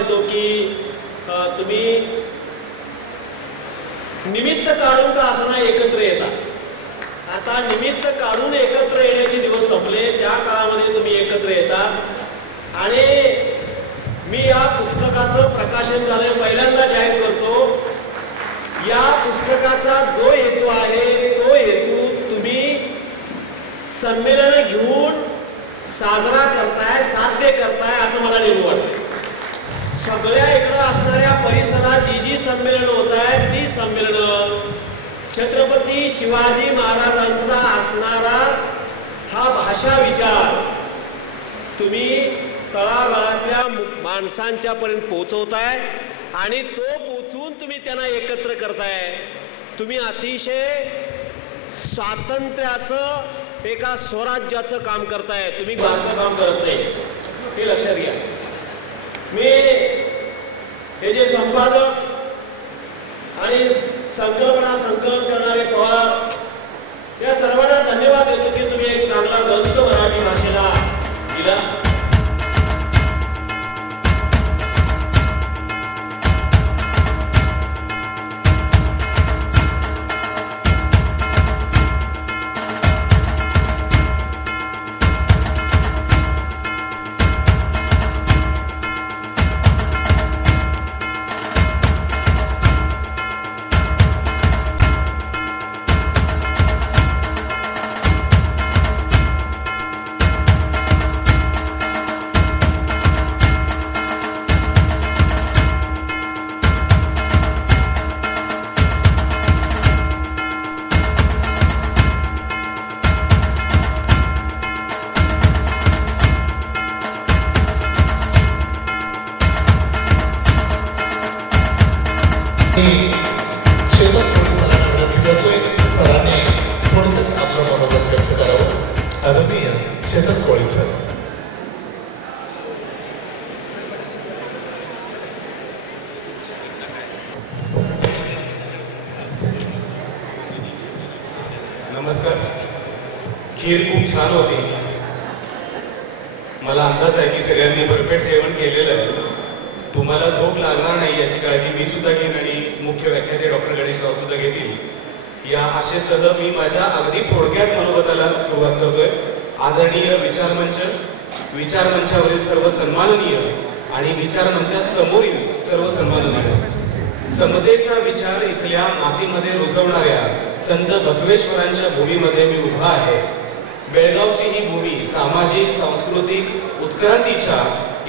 देतो की तुम्ही निमित्त काढून का असं नाही एकत्र येतात। आता निमित्त काढून एकत्र येण्याचे दिवस संपले, त्या काळामध्ये तुम्ही एकत्र येतात आणि मी या पुस्तकाचं प्रकाशन झालंय पहिल्यांदा जाहीर करतो। या पुस्तकाचा जो हेतू आहे तो हेतू तुम्ही संमेलन घेऊन साजरा करताय, साध्य करताय असं मला नेमकं वाटतं। सगळ्या इकडं असणाऱ्या परिसरात जी संमेलन होत आहेत ती संमेलन छत्रपती शिवाजी महाराजांचा असणारा हा भाषा विचार तुम्ही तळागाळातल्या माणसांच्या पर्यंत पोहोचवताय आणि तो पोचून तुम्ही त्यांना एकत्र करताय। तुम्ही अतिशय स्वातंत्र्याचं एका स्वराज्याचं काम करताय, तुम्ही बारकं काम करत नाही, हे लक्षात घ्या। मी हे जे संपादक आणि संकल्पना संकलन करणारे पवार या सर्वांना धन्यवाद देतो की तुम्ही एक चांगला ग्रंथ मराठी भाषेला दिला। नमस्कार। खीर खूप छान होती। मला अंदाज आहे की सगळ्यांनी भरपेट सेवन केलेलं आहे। तुम्हाला झोप लागणार नाही याची काळजी मी सुद्धा घेईन आणि मुख्य व्याख्याते डॉक्टर गणेशराव सुद्धा घेतील। या आशेसह मी माझ्या अगदी थोडक्यात मनोगताला सुरुवात करतोय। आदरणीय विचारमंचावरील सर्व सन्माननीय आणि विचारमंचासमोरील सर्व सन्माननीय, समतेचा विचार इथल्या मातीमध्ये रुजवणाऱ्या संत बसवेश्वरांच्या भूमीमध्ये मी उभा आहे। बेळगावची ही भूमी सामाजिक सांस्कृतिक उत्क्रांतीच्या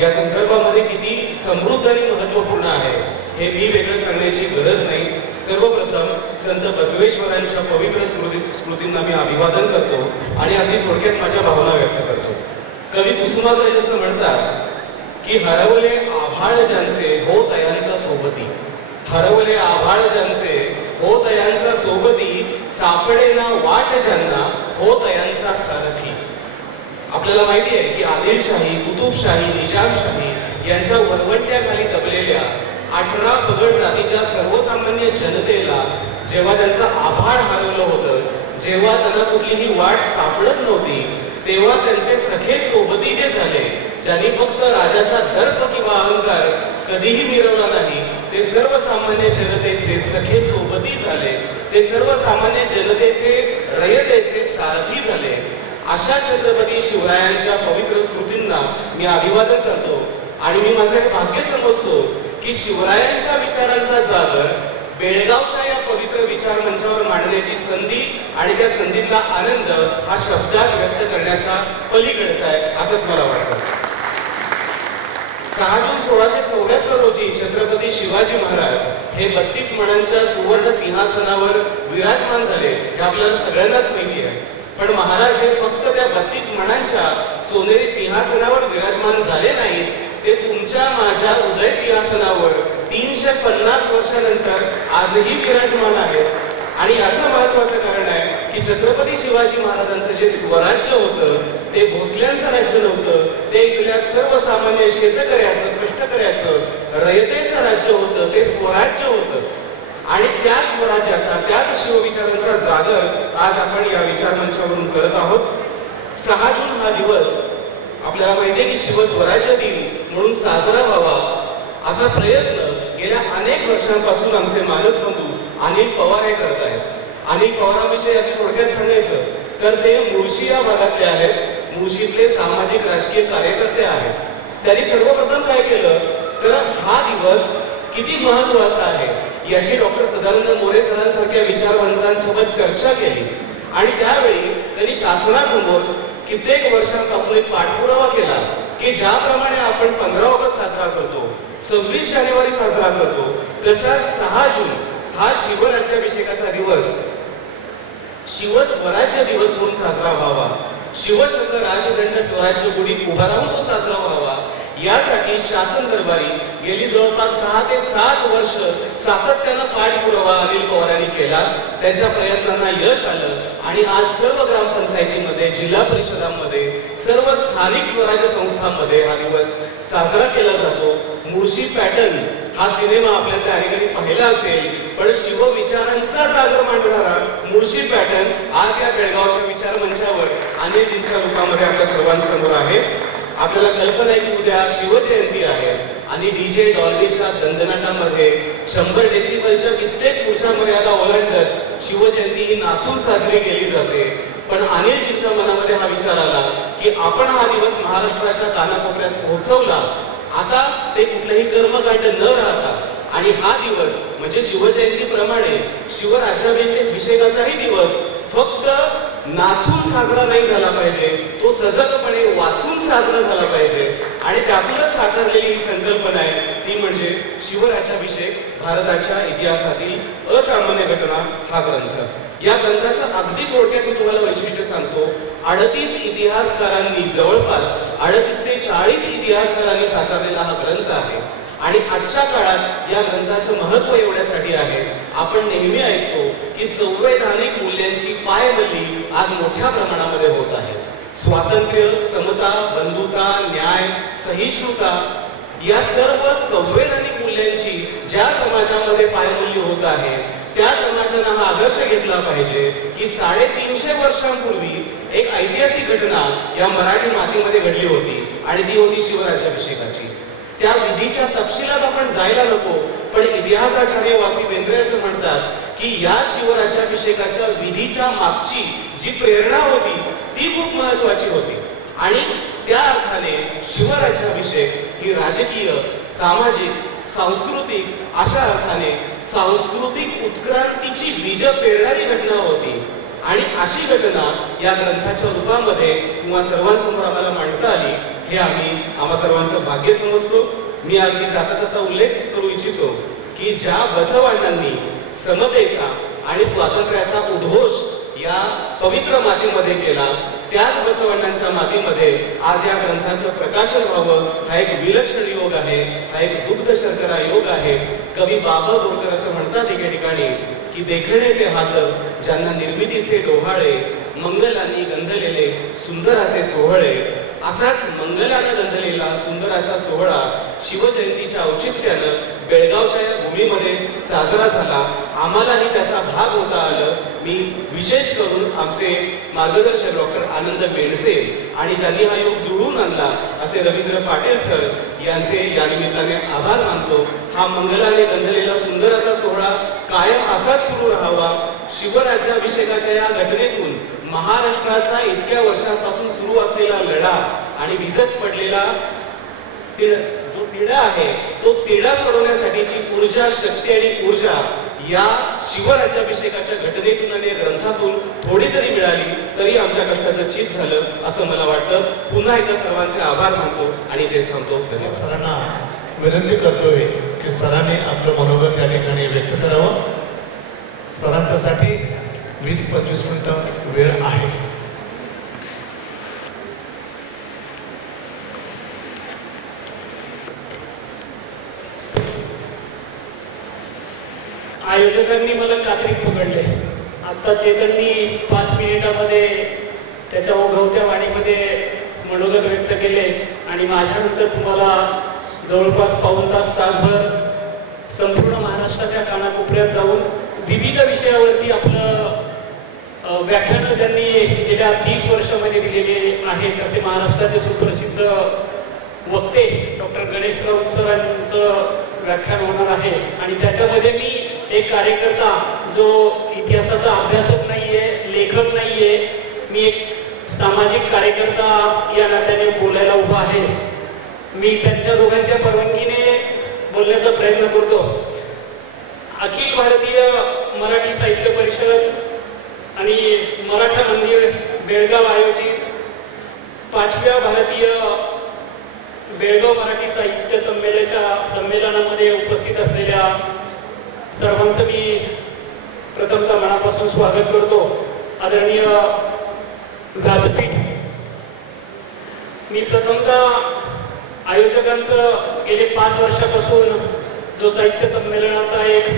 या संदर्भामध्ये किती समृद्ध आणि महत्त्वपूर्ण आहे हे मी वेगळं सांगण्याची गरज नाही। सर्वप्रथम संत बसवेश्वरांच्या पवित्र स्मृतींना मी अभिवादन करतो आणि अगदी थोडक्यात माझ्या भावना व्यक्त करतो। कवी कुसुमाग्रज असं म्हणतात की हरवले आभाळ ज्यांचे हो तयांचा सोबती, हरवले आभाळ ज्यांचे हो तयांचा सोबती, सापडे ना वाट ज्यांना हो तयांचा सारथी। आपल्याला माहिती आहे की आदिलशाही, कुतुबशाही, निजामशाही यांच्या वरवंट्याखाली दबलेल्या 18 पगड जातीच्या सर्वसामान्य जनतेला जेव्हा त्यांचं आभाळ हरवलं होतं, जेव्हा त्यांना कुठलीही वाट सापडत नव्हती, तेव्हा त्यांचे सखे सोबती जे झाले, ज्यांनी फक्त राजाचा दर्प किंवा अहंकार कधीही मिरवला नाही, ते सर्वसामान्य जनतेचे सखे सोबती झाले, ते सर्वसामान्य जनतेचे रयतेचे सारथी झाले। अशा छत्रपती शिवरायांच्या पवित्र स्मृतींना मी अभिवादन करतो आणि मी माझं हे भाग्य समजतो की शिवरायांच्या विचारांचा जागर बेळगावच्या या पवित्र विचार मंचावर मांडण्याची संधी आणि त्या संधीतला आनंद हा शब्दात व्यक्त करण्याचा पलीकडचा आहे असंच मला वाटतं। 6 जून 1674 रोजी छत्रपती शिवाजी महाराज हे 32 मणांच्या सुवर्ण सिंहासनावर विराजमान झाले, हे आपल्याला सगळ्यांनाच माहिती आहे। पण महाराज हे फक्त त्या 32 मणांच्या सोनेरी सिंहासनावर विराजमान झाले नाहीत, ते तुमच्या माझ्या हृदय सिंहासनावर 350 वर्षानंतर आजही विराजमान आहेत। आणि याचं महत्वाचं कारण आहे की छत्रपती शिवाजी महाराजांचं जे स्वराज्य होतं ते भोसल्यांचं राज्य नव्हतं, ते इथल्या सर्वसामान्य शेतकऱ्याचं, कष्टकऱ्याचं, रयतेचं राज्य होतं, ते स्वराज्य होतं। आणि त्याच स्वराज्याचा, त्याच शिवविचारांचा जागर आज आपण या विचार मंचावरून करत आहोत। 6 जून हा दिवस आपल्याला माहिती आहे की शिवस्वराज्य दिन म्हणून साजरा व्हावा असा प्रयत्न गेल्या अनेक वर्षांपासून आमचे मानस बंधू अनिल पवार हे करत आहेत. अनिल पवारांविषयी अगदी थोडक्यात सांगायचं तर ते मुळशी या भागातले आहेत. मुळशीतले सामाजिक राजकीय कार्यकर्ते आहेत. त्यांनी सर्वप्रथम काय केलं तर हा दिवस किती महत्वाचा आहे याची डॉक्टर सदानंद मोरे सरांसारख्या विचारवंतांसोबत चर्चा केली आणि त्यावेळी त्यांनी शासनासमोर कित्येक वर्षांपासून एक पाठपुरावा केला की ज्याप्रमाणे आपण 15 ऑगस्ट साजरा करतो, 26 जानेवारी साजरा करतो, तसाच 6 जून हा शिवराज्याभिषेकाचा दिवस शिवस्वराज्य दिवस म्हणून साजरा व्हावा. शिवशंकर राजदंड स्वराज्य गुढी उभा राहून तो साजरा व्हावा यासाठी शासन दरबारी गेली जवळपास 6 ते 7 वर्ष सातत्यानं पाठपुरावा अनिल पवारांनी केला. त्यांच्या प्रयत्नांना यश आलं आणि आज सर्व ग्रामपंचायतीमध्ये, जिल्हा परिषदांमध्ये, सर्व स्थानिक स्वराज्य संस्थांमध्ये हा दिवस साजरा केला जातो. मुळशी पॅटर्न हा सिनेमा आपल्यातल्या अनेकांनी पाहिला असेल, पण शिवविचारांचा जागर मांडणारा मुळशी पॅटर्न आज या बेळगावच्या विचार मंचावर अनिलजींच्या रूपामध्ये आपल्या सर्वांसमोर आहे. आपल्याला कल्पना आहे की उद्या शिवजयंती आहे आणि डीजे डॉल्बीच्या दणदणाटामध्ये 100 डेसिबलच्या कित्येक पुढच्या मर्यादा ओलांडत शिवजयंती ही नाचून साजरी केली जाते. पण अनिलजींच्या मनामध्ये हा विचार आला की आपण हा दिवस महाराष्ट्राच्या कानाकोपऱ्यात पोहोचवला. आता ते कुठलेही कर्मकांड न राहता आणि हा दिवस म्हणजे शिवजयंतीप्रमाणे शिवराज्याभिषेकाचाही दिवस फक्त नाचून साजरा नाही झाला पाहिजे, तो सजगपणे वाचून साजरा झाला पाहिजे. आणि त्यातूनच साकारलेली ही संकल्पना आहे ती म्हणजे शिवराज्याभिषेक भारताच्या इतिहासातील असामान्य घटना हा ग्रंथ. या ग्रंथाचं अगदी थोडक्यात मी तुम्हाला वैशिष्ट्य सांगतो. 38 इतिहासकारांनी, जवळपास 38 ते 40 इतिहासकारांनी साकारलेला हा ग्रंथ आहे. आणि आजच्या काळात या ग्रंथाचं महत्व एवढ्यासाठी आहे, आपण नेहमी ऐकतो की संवैधानिक मूल्यांची पायमल्ली आज मोठ्या प्रमाणामध्ये होत आहे. स्वातंत्र्य, समता, बंधुता, न्याय, सहिष्णुता या सर्व संवैधानिक मूल्यांची ज्या समाजामध्ये पायमल्ली होत आहे त्या समाजानं हा आदर्श घेतला पाहिजे की 350 वर्षांपूर्वी एक ऐतिहासिक घटना या मराठी मातीमध्ये घडली होती आणि ती होती शिवराज्याभिषेकाची. त्या विधीच्या तपशिलात आपण जायला नको, पण इतिहासाचार्य वासी बेंद्रे असं म्हणतात की या शिवराज्याभिषेकाच्या विधीच्या मागची जी प्रेरणा होती ती खूप महत्वाची होती. आणि त्या अर्थाने शिवराज्याभिषेक ही राजकीय, सामाजिक, सांस्कृतिक अशा अर्थाने सांस्कृतिक उत्क्रांतीची बीज पेरणारी घटना होती. आणि अशी घटना या ग्रंथाच्या रूपामध्ये तुम्हा सर्वांसमोर आम्हाला मांडता आली हे आम्हा सर्वांचं भाग्य समजतो. मी अगदी जाता जाता उल्लेख करू इच्छितो की ज्या बसवांनांनी समतेचा आणि स्वातंत्र्याचा उद्घोष या पवित्र मातीमध्ये केला त्याच बसवण्णांच्या मातीमध्ये आज या ग्रंथाचं प्रकाशन व्हावं हा एक विलक्षण योग आहे, हा एक दुग्ध शर्करा योग आहे. कवी बाबा बोरकर असं म्हणतात एके ठिकाणी की देखणे ते हात ज्यांना निर्मितीचे डोहाळे, मंगलांनी गंधलेले सुंदराचे सोहळे. असाच मंगलानं गंधलेला सुंदराचा सोहळा शिवजयंतीच्या औचित्यानं बेळगावच्या या भूमीमध्ये साजरा झाला. आम्हालाही त्याचा भाग होता आलं. मी विशेष करून आमचे मार्गदर्शक डॉक्टर आनंद बेडसे आणि ज्यांनी हा योग जुळवून आणला असे रवींद्र पाटील सर यांचे या निमित्ताने आभार मानतो. हा मंगलाने गंधलेला सुंदराचा सोहळा कायम असाच सुरू राहावा. शिवराज्याभिषेकाच्या या घटनेतून महाराष्ट्राचा इतक्या वर्षांपासून सुरू असलेला लढा आणि भिजत पडलेला जो तिढा आहे तो तिढा सोडवण्यासाठीची ऊर्जा, शक्ती आणि ऊर्जा या शिवराज्याभिषेकाच्या घटनेतून आणि ग्रंथातून थोडी जरी मिळाली तरी आमच्या कष्टाचं चीज झालं असं मला वाटतं. पुन्हा एकदा सर्वांचे आभार मानतो आणि इथेच थांबतो. धन्यवाद. सरांना विनंती करतोय की सरांनी आपलं मनोगत या ठिकाणी व्यक्त करावं. सरांच्यासाठी 20-25 मिनिटं वेळ आहे. आयोजकांनी मला कात्रीत पकडले. आता चेतननी 5 मिनिटामध्ये त्याच्या ओघवत्या वाणीमध्ये मनोगत व्यक्त केले आणि माझ्यानंतर तुम्हाला जवळपास पाऊण तास, तासभर संपूर्ण महाराष्ट्राच्या कानाकोपऱ्यात जाऊन विविध विषयावरती आपलं व्याख्यानं ज्यांनी गेल्या 30 वर्षामध्ये दिलेले आहेत असे महाराष्ट्राचे सुप्रसिद्ध वक्ते डॉक्टर गणेश राऊत सरांचं व्याख्यान होणार आहे आणि त्याच्यामध्ये मी एक कार्यकर्ता जो इतिहासाचा अभ्यासक नाहीये, लेखक नाहीये, मी एक सामाजिक कार्यकर्ता या नात्याने बोलायला उभा आहे. मी त्यांच्या दोघांच्या परवानगीने बोलण्याचा प्रयत्न करतो. अखिल भारतीय मराठी साहित्य परिषद आणि मराठा मंदिर बेळगाव आयोजित 5व्या भारतीय बेळगाव मराठी साहित्य संमेलनामध्ये उपस्थित असलेल्या सर्वांचं मी प्रथमतः मनापासून स्वागत करतो. आदरणीय व्यासपीठ, मी प्रथमतः आयोजकांचं गेले 5 वर्षापासून जो साहित्य संमेलनाचा एक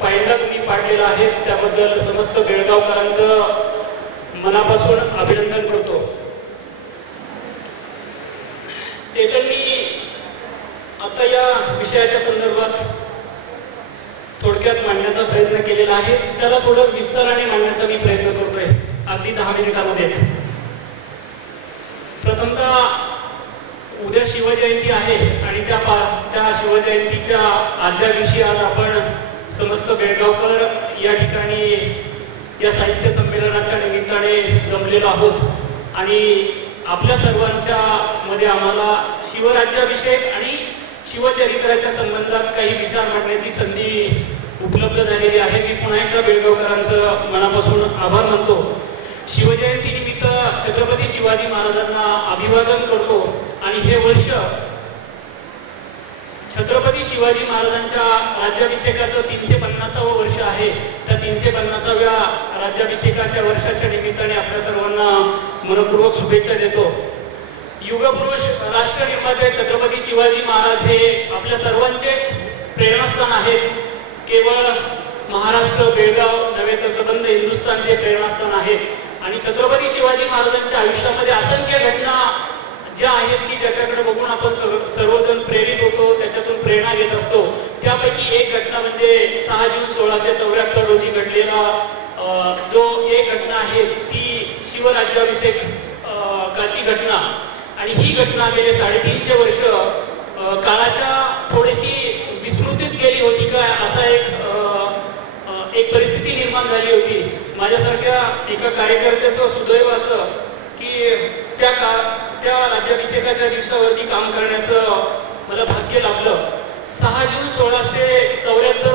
पायंडा तुम्ही पाडलेला आहे त्याबद्दल समस्त बेळगावकरांचं मनापासून अभिनंदन करतो. चेतननी आता या विषयाच्या संदर्भात थोडक्यात मांडण्याचा प्रयत्न केलेला आहे. त्याला थोडं विस्ताराने मांडण्याचा मी प्रयत्न करतोय अगदी 10 मिनिटांमध्येच. प्रथमतः उद्या शिवजयंती आहे आणि त्या शिवजयंतीच्या आदल्या दिवशी आज आपण समस्त बेळगावकर या ठिकाणी या साहित्य संमेलनाच्या निमित्ताने जमलेलो आहोत आणि आपल्या सर्वांच्या मध्ये आम्हाला शिवराज्याभिषेक आणि शिवचरित्राच्या संबंधात काही विचार मांडण्याची संधी उपलब्ध झालेली आहे. मी पुन्हा एकदा बेळगावकरांचं मनापासून आभार मानतो. शिवजयंती निमित्त छत्रपती शिवाजी महाराजांना अभिवादन करतो आणि हे वर्ष छत्रपती शिवाजी महाराजांच्या राज्याभिषेकाचं 350वं वर्ष आहे. त्या 350व्या राज्याभिषेकाच्या वर्षाच्या निमित्ताने आपल्या सर्वांना मनपूर्वक शुभेच्छा देतो. युगपुरुष राष्ट्र निर्माते छत्रपती शिवाजी महाराज हे आपल्या सर्वांचेच प्रेरणास्थान आहेत. केवळ महाराष्ट्र बेळगाव नव्हे तर संबंध हिंदुस्थानचे प्रेरणास्थान आहेत आणि छत्रपती शिवाजी महाराजांच्या आयुष्यामध्ये असंख्य घटना ज्या आहेत की ज्याच्याकडे बघून आपण सर्वजण प्रेरित होतो, त्याच्यातून प्रेरणा घेत असतो. त्यापैकी एक घटना म्हणजे 6 जून 1674 रोजी घडलेला जो एक घटना आहे ती शिवराज्याभिषेक काची घटना आणि ही घटना गेले 350 वर्ष काळाच्या थोडीशी विस्मृतीत गेली होती काय असा एक परिस्थिती निर्माण झाली होती. माझ्यासारख्या एका कार्यकर्त्याचं सुदैव असं की त्या राज्याभिषेकाच्या दिवसावरती काम करण्याचं मला भाग्य लाभलं. 6 जून 1674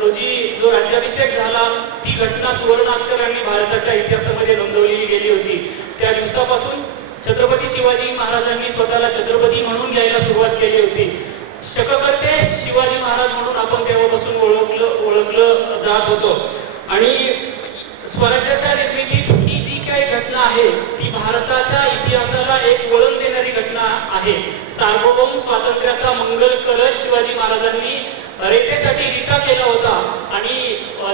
रोजी जो राज्याभिषेक झाला ती घटना सुवर्णाक्षरांनी भारताच्या इतिहासामध्ये नोंदवलेली गेली होती. त्या दिवसापासून छत्रपती शिवाजी महाराजांनी स्वतःला छत्रपती म्हणून घ्यायला सुरुवात केली होती. शककर्ते शिवाजी महाराज म्हणून आपण तेव्हापासून ओळखलं जात होतो आणि स्वराज्याच्या निर्मितीत ही जी काही घटना आहे ती भारताच्या इतिहासाला एक वळण देणारी घटना आहे. सार्वभौम स्वातंत्र्याचा मंगल कलश शिवाजी महाराजांनी रयतेसाठी रिता केला होता आणि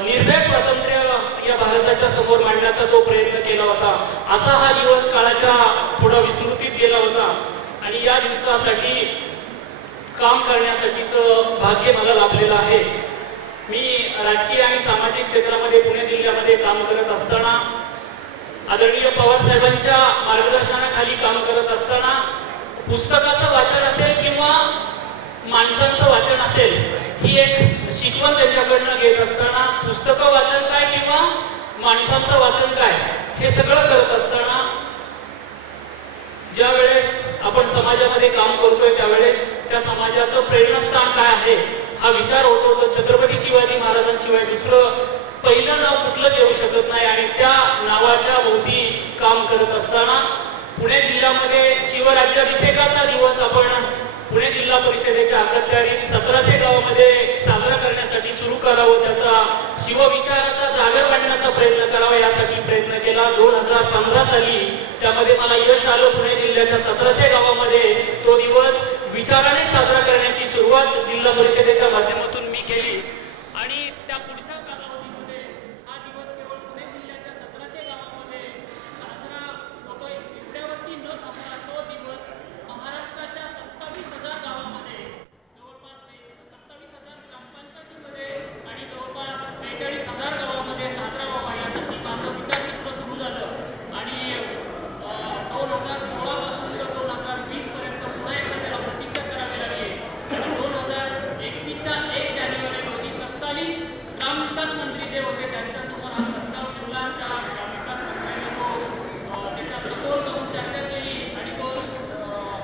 निर्भय स्वातंत्र्य या भारताच्या समोर मांडण्याचा तो प्रयत्न केला होता. असा हा दिवस काळाच्या थोडा विस्मृतीत गेला होता आणि या दिवसासाठी काम करण्यासाठीचं भाग्य मला लाभलेलं आहे. मी राजकीय आणि सामाजिक क्षेत्रामध्ये पुणे जिल्ह्यामध्ये काम करत असताना आदरणीय पवार साहेबांच्या मार्गदर्शनाखाली काम करत असताना पुस्तकाचं वाचन असेल किंवा माणसांचं वाचन असेल ही एक शिकवण त्यांच्याकडनं घेत असताना पुस्तकं वाचन काय किंवा माणसांचं वाचन काय हे सगळं करत असताना ज्या वेळेस आपण समाजामध्ये काम करतोय त्यावेळेस त्या समाजाचं प्रेरणास्थान काय आहे हा विचार होतो. तर छत्रपती शिवाजी महाराजांशिवाय दुसरं पहिलं नाव कुठलंच येऊ शकत नाही आणि त्या नावाच्या भोवती काम करत असताना पुणे जिल्ह्यामध्ये शिवराज्याभिषेकाचा दिवस आपण पुणे जिल्हा परिषदेच्या अखत्यारीत 1700 गावामध्ये साजरा करण्यासाठी सुरू करावं, त्याचा शिवविचाराचा जागर पाडण्याचा प्रयत्न करावा यासाठी प्रयत्न केला. 2015 साली त्यामध्ये मला यश आलं. पुणे जिल्ह्याच्या 1700 गावामध्ये तो दिवस विचाराने साजरा करण्याची सुरुवात जिल्हा परिषदेच्या माध्यमातून मी केली आणि त्या पुढच्या कालावधीमध्ये हा दिवस केवळ पुणे जिल्ह्याच्या 1700 गावामध्ये साजरा होतोय. एवढ्यावरती न थांबता तो दिवस महाराष्ट्राच्या 27,000 गावामध्ये जवळपास 27,000 ग्रामपंचायतीमध्ये आणि जवळपास 43,000 गावामध्ये साजरा व्हावा यासाठी माझं विचारचित्र सुरू झालं आणि 2016 पासून 2020 पर्यंत पुन्हा एकदा त्याला ग्रामविकास मंत्री जे होते त्यांच्यासमोर हा प्रस्ताव ठेवला. त्या ग्रामविकास मंत्र्यांनी तो त्याच्या सखोल करून चर्चा केली आणि तो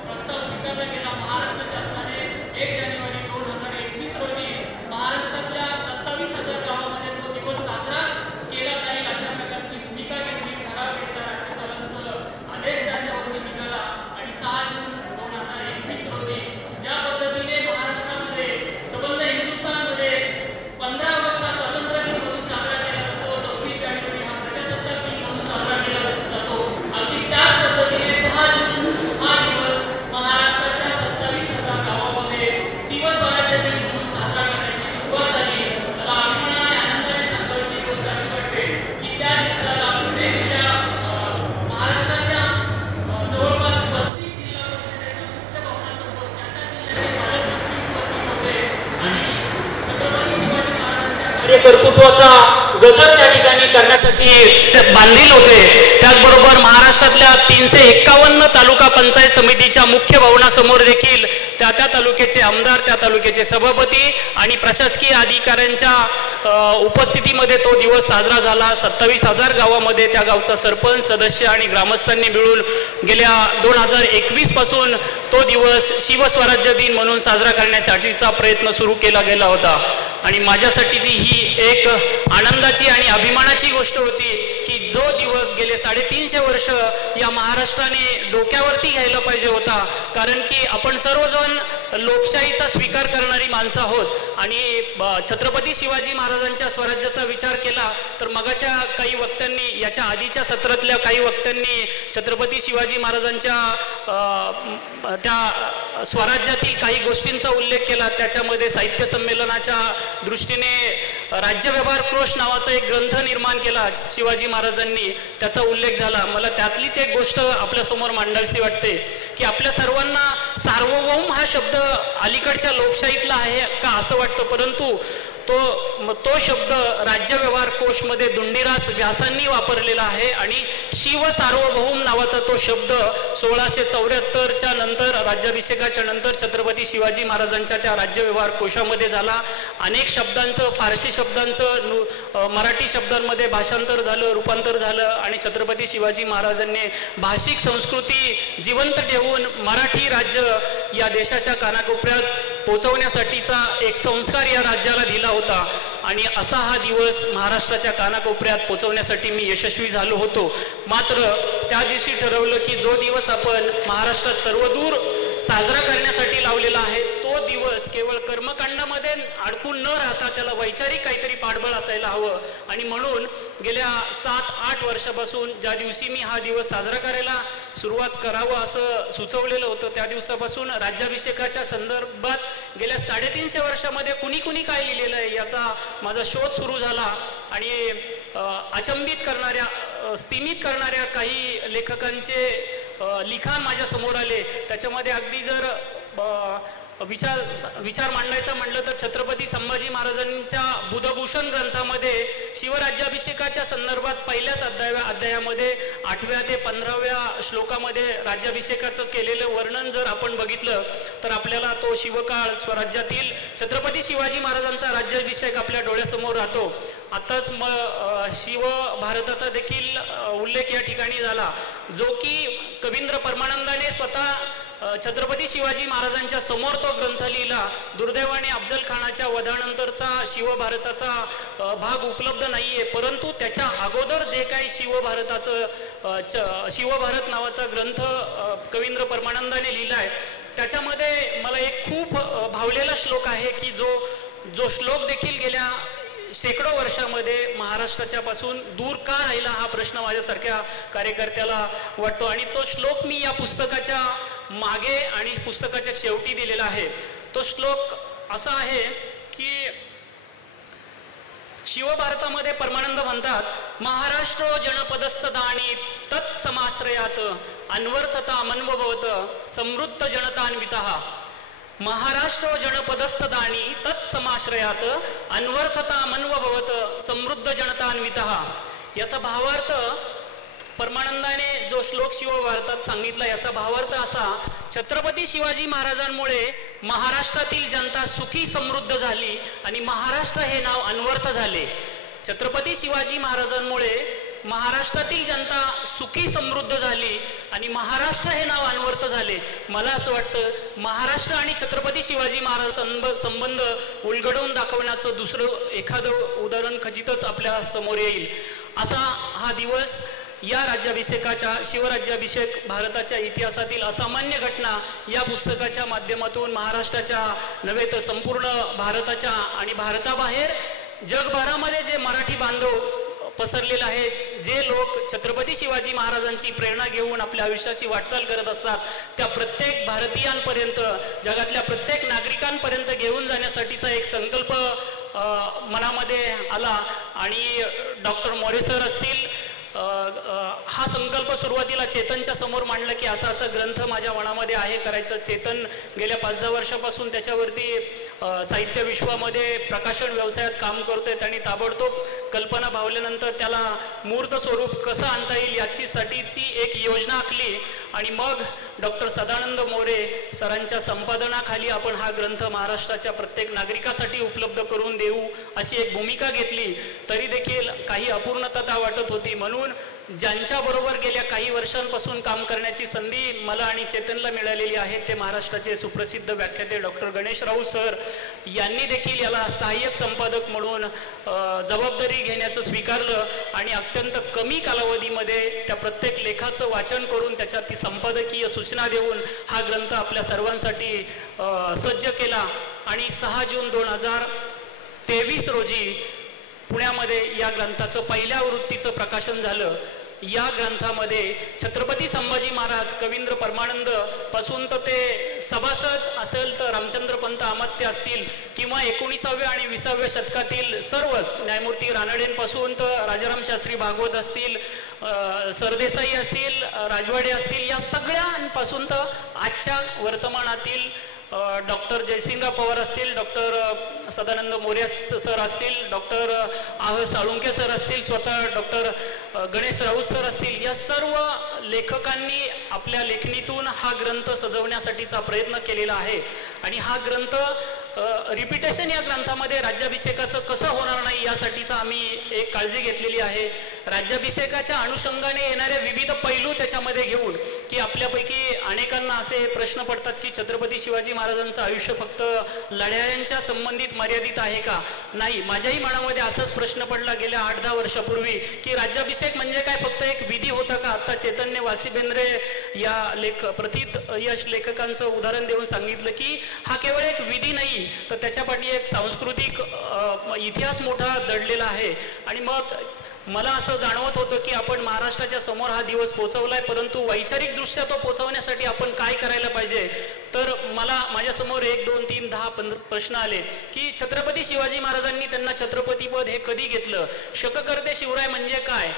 प्रस्ताव स्वीकारला गेला. महाराष्ट्र शासनाने 1 जानेवारी 2021 रोजी महाराष्ट्रातल्या 27,000 गावामध्ये तो दिवस साजरा केला जाईल अशा प्रकारची भूमिका घेतली. ठराव घेतला, राज्यपालांचा आदेश त्याच्यावरती निघाला आणि 6 जून 2021 रोजी ज्या पद्धतीने महाराष्ट्रामध्ये सबंध हिंदुस्थानमध्ये 15 ऑगस्टला स्वातंत्र्य दिन म्हणून साजरा केला जातो, 26 जानेवारी हा प्रजासत्ताक दिन म्हणून साजरा केला जातो, अगदी त्याच पद्धतीने 6 जून हा दिवस महाराष्ट्राच्या 27,000 गावामध्ये शिवस्वराज्य दिन म्हणून साजरा करण्याची सुरुवात झाली. मला अभिमानाने आनंदाने सांगायची गोष्ट अशी वाटते की त्या दिवसाला पुणे जिल्ह्या महाराष्ट्राच्या जवळपास 35 जिल्हा परिषदेच्या मुख्य भवनासमोर त्या जिल्ह्याचे पालकमंत्री उपस्थित होते आणि छत्रपती शिवाजी महाराजांच्या कर्तृत्वाचा गजर त्या ठिकाणी करण्यासाठी ते बांधील होते. त्याचबरोबर महाराष्ट्रातल्या 351 तालुका पंचायत समितीच्या मुख्य भवनासमोर देखील त्या तालुक्याचे आमदार, त्या तालुक्याचे सभापती आणि प्रशासकीय अधिकाऱ्यांच्या उपस्थितीमध्ये तो दिवस साजरा झाला. 27,000 गावामध्ये त्या गावचा सरपंच, सदस्य आणि ग्रामस्थांनी मिळून गेल्या 2021 पासून तो दिवस शिवस्वराज्य दिन म्हणून साजरा करण्यासाठीचा प्रयत्न सुरू केला गेला होता. आणि माझ्यासाठीची ही एक आनंदाची आणि अभिमानाची गोष्ट होती की जो दिवस गेले 350 वर्ष या महाराष्ट्राने डोक्यावरती घ्यायला पाहिजे होता. कारण की आपण सर्वजण लोकशाहीचा स्वीकार करणारी माणसं आहोत आणि छत्रपती शिवाजी महाराजांच्या स्वराज्याचा विचार केला तर मगाच्या काही वक्त्यांनी, याच्या आधीच्या सत्रातल्या काही वक्त्यांनी छत्रपती शिवाजी महाराजांच्या त्या स्वराज्यातील काही गोष्टींचा उल्लेख केला. त्याच्यामध्ये साहित्य संमेलनाच्या दृष्टीने राज्यव्यवहार कोश नावाचा एक ग्रंथ निर्माण केला शिवाजी महाराजांनी, त्याचा उल्लेख झाला. मला त्यातलीच एक गोष्ट आपल्यासमोर मांडावीशी वाटते की आपल्या सर्वांना सार्वभौम हा शब्द अलीकडच्या लोकशाहीतला आहे का असं वाटतं, परंतु तो शब्द राज्यव्यवहार कोशमध्ये दुंडीरास व्यासांनी वापरलेला आहे आणि शिव सार्वभौम नावाचा तो शब्द 1674च्या नंतर, राज्याभिषेकाच्या नंतर छत्रपती शिवाजी महाराजांच्या त्या राज्यव्यवहार कोशामध्ये झाला. अनेक शब्दांचं, फारसी शब्दांचं मराठी शब्दांमध्ये भाषांतर झालं, रूपांतर झालं आणि छत्रपती शिवाजी महाराजांनी भाषिक संस्कृती जिवंत ठेवून मराठी राज्य या देशाच्या कानाकोपऱ्यात पोचवण्यासाठीचा एक संस्कार या राज्याला दिला होता. आणि असा हा दिवस महाराष्ट्राच्या कानाकोपऱ्यात पोचवण्यासाठी मी यशस्वी झालो होतो. मात्र त्या दिवशी ठरवलं की जो दिवस आपण महाराष्ट्रात सर्वदूर साजरा करण्यासाठी लावलेला आहे तो दिवस केवळ कर्मकांडामध्ये अडकून न राहता त्याला वैचारिक काहीतरी पाठबळ असायला हवं. आणि म्हणून गेल्या 7-8 वर्षापासून ज्या दिवशी मी हा दिवस साजरा करायला सुरुवात करावं असं सुचवलेलं होतं, त्या दिवसापासून राज्याभिषेकाच्या संदर्भात गेल्या 350 वर्षामध्ये कुणी काय लिहिलेलं आहे याचा माझा शोध सुरू झाला. आणि अचंबित करणाऱ्या, स्तिमित करणाऱ्या काही लेखकांचे लिखाण माझ्या समोर आले. त्याच्यामध्ये अगदी जर विचार मांडायचा म्हटलं तर छत्रपती संभाजी महाराजांच्या बुधभूषण ग्रंथामध्ये शिवराज्याभिषेकाच्या संदर्भात पहिल्याच अध्यायामध्ये 8व्या ते 15व्या श्लोकामध्ये राज्याभिषेकाचं केलेलं वर्णन जर आपण बघितलं तर आपल्याला तो शिवकाळ, स्वराज्यातील छत्रपती शिवाजी महाराजांचा राज्याभिषेक आपल्या डोळ्यासमोर राहतो. आताच शिव भारताचा देखील उल्लेख या ठिकाणी झाला, जो की कवींद्र परमानंदाने स्वतः छत्रपती शिवाजी महाराजांच्या समोर तो ग्रंथ लिहिला. दुर्दैवाने अफजल खानाच्या वधानंतरचा शिवभारताचा भाग उपलब्ध नाहीये, परंतु त्याच्या अगोदर जे काही शिवभारत नावाचा ग्रंथ कवींद्र परमानंदाने लिहिलाय त्याच्यामध्ये मला एक खूप भावलेला श्लोक आहे की जो श्लोक देखील गेल्या शेकडो वर्षामध्ये महाराष्ट्राच्या पासून दूर का राहिला हा प्रश्न माझ्यासारख्या कार्यकर्त्याला वाटतो. आणि तो श्लोक मी या पुस्तकाच्या मागे आणि पुस्तकाच्या शेवटी दिलेला आहे. तो श्लोक असा आहे की शिवभारतामध्ये परमानंद म्हणतात, महाराष्ट्र जनपदस्थ दाणी तत्समाश्रयात अन्वर्थता मन्वभवत समृद्ध जनतान्वितः. महाराष्ट्र जनपदस्थ दाणी तत्समाश्रयात अन्वर्थता मन्वभवत समृद्ध जनतान्वितः. याचा भावार्थ परमानंदाने जो श्लोक शिवभारतात सांगितला याचा भावार्थ असा, छत्रपती शिवाजी महाराजांमुळे महाराष्ट्रातील जनता सुखी समृद्ध झाली आणि महाराष्ट्र हे नाव अन्वर्थ झाले. छत्रपती शिवाजी महाराजांमुळे महाराष्ट्रातील जनता सुखी समृद्ध झाली आणि महाराष्ट्र हे नाव अन्वर्थ झाले. मला असं वाटतं महाराष्ट्र आणि छत्रपती शिवाजी महाराज संबंध उलगडवून दाखवण्याचं दुसरं एखादं उदाहरण खचितच आपल्या समोर येईल. असा हा दिवस या राज्याभिषेकाच्या शिवराज्याभिषेक भारताच्या इतिहासातील असामान्य घटना या पुस्तकाच्या माध्यमातून महाराष्ट्राच्या नव्हे तर संपूर्ण भारताच्या आणि भारताबाहेर जगभरामध्ये जे मराठी बांधव पसरलेला आहे, जे लोक छत्रपती शिवाजी महाराजांची प्रेरणा घेऊन आपल्या आयुष्याची वाटचाल करत असतात, त्या प्रत्येक भारतीयांपर्यंत, जगातल्या प्रत्येक नागरिकांपर्यंत घेऊन जाण्यासाठीचा एक संकल्प मनामध्ये आला. आणि डॉक्टर मोरे सर असतील, हा संकल्प सुरुवातीला चेतनच्या समोर मांडला की असा असा ग्रंथ माझ्या मनामध्ये आहे करायचं. चेतन गेल्या 5-10 वर्षापासून त्याच्यावरती साहित्य विश्वामध्ये प्रकाशन व्यवसायात काम करतोय. त्यांनी ताबडतोब कल्पना भावल्यानंतर त्याला मूर्त स्वरूप कसं आणता येईल याच्यासाठीची एक योजना आखली आणि मग डॉक्टर सदानंद मोरे सरांच्या संपादनाखाली आपण हा ग्रंथ महाराष्ट्राच्या प्रत्येक नागरिकासाठी उपलब्ध करून देऊ अशी एक भूमिका घेतली. तरी देखील काही अपूर्णता वाटत होती. म्हणून ज्यांच्याबरोबर गेल्या काही वर्षांपासून काम करण्याची संधी मला आणि चेतनला मिळालेली आहे ते महाराष्ट्राचे सुप्रसिद्ध व्याख्याते डॉक्टर गणेश राऊत सर यांनी देखील याला सहाय्यक संपादक म्हणून जबाबदारी घेण्याचं स्वीकारलं आणि अत्यंत कमी कालावधीमध्ये त्या प्रत्येक लेखाचं वाचन करून त्याच्यात ती संपादकीय सूचना देऊन हा ग्रंथ आपल्या सर्वांसाठी सज्ज केला. आणि 6 जून 2023 रोजी पुण्यामध्ये या ग्रंथाचं पहिल्या आवृत्तीचं प्रकाशन झालं. या ग्रंथामध्ये छत्रपती संभाजी महाराज, कवींद्र परमानंद पासून तर ते सभासद असेल तर रामचंद्र पंत अमात्य असतील किंवा 19व्या आणि 20व्या शतकातील सर्वच न्यायमूर्ती रानडेंपासून तर राजाराम शास्त्री भागवत असतील, सरदेसाई असतील, राजवाडे असतील, या सगळ्यांपासून तर आजच्या वर्तमानातील डॉक्टर जयसिंगराव पवार असतील, डॉक्टर सदानंद मोरे सर असतील, डॉक्टर साळुंके सर असतील, स्वतः डॉक्टर गणेश राऊत सर असतील, या सर्व लेखकांनी आपल्या लेखणीतून हा ग्रंथ सजवण्यासाठीचा प्रयत्न केलेला आहे. आणि हा ग्रंथ रिपिटेशन या ग्रंथामध्ये राज्याभिषेकाचं कसं होणार नाही यासाठीचा आम्ही एक काळजी घेतलेली आहे. राज्याभिषेकाच्या अनुषंगाने येणारे विविध पैलू त्याच्यामध्ये घेऊन, की आपल्यापैकी अनेकांना असे प्रश्न पडतात की छत्रपती शिवाजी महाराजांचं आयुष्य फक्त लढायांच्या संबंधित मर्यादित आहे का? नाही, माझ्याही मनामध्ये असाच प्रश्न पडला गेल्या 8-10 वर्षापूर्वी की राज्याभिषेक म्हणजे काय फक्त एक विधी होता का? आता चैतन्य वासिबेंद्रे या प्रथित यश लेखकांचं उदाहरण देऊन सांगितलं की हा केवळ एक विधी नाही तर त्याच्यापाठी एक सांस्कृतिक इतिहास मोठा दडलेला आहे. आणि मग मला असं जाणवत होतं की आपण महाराष्ट्राच्या समोर हा दिवस पोचवलाय, परंतु वैचारिक दृष्ट्या तो पोचवण्यासाठी आपण काय करायला पाहिजे? तर मला माझ्यासमोर 1, 2, 3, 10 प्रश्न आले की छत्रपती शिवाजी महाराजांनी त्यांना छत्रपतीपद हे कधी घेतलं? शककर्ते शिवराय म्हणजे काय?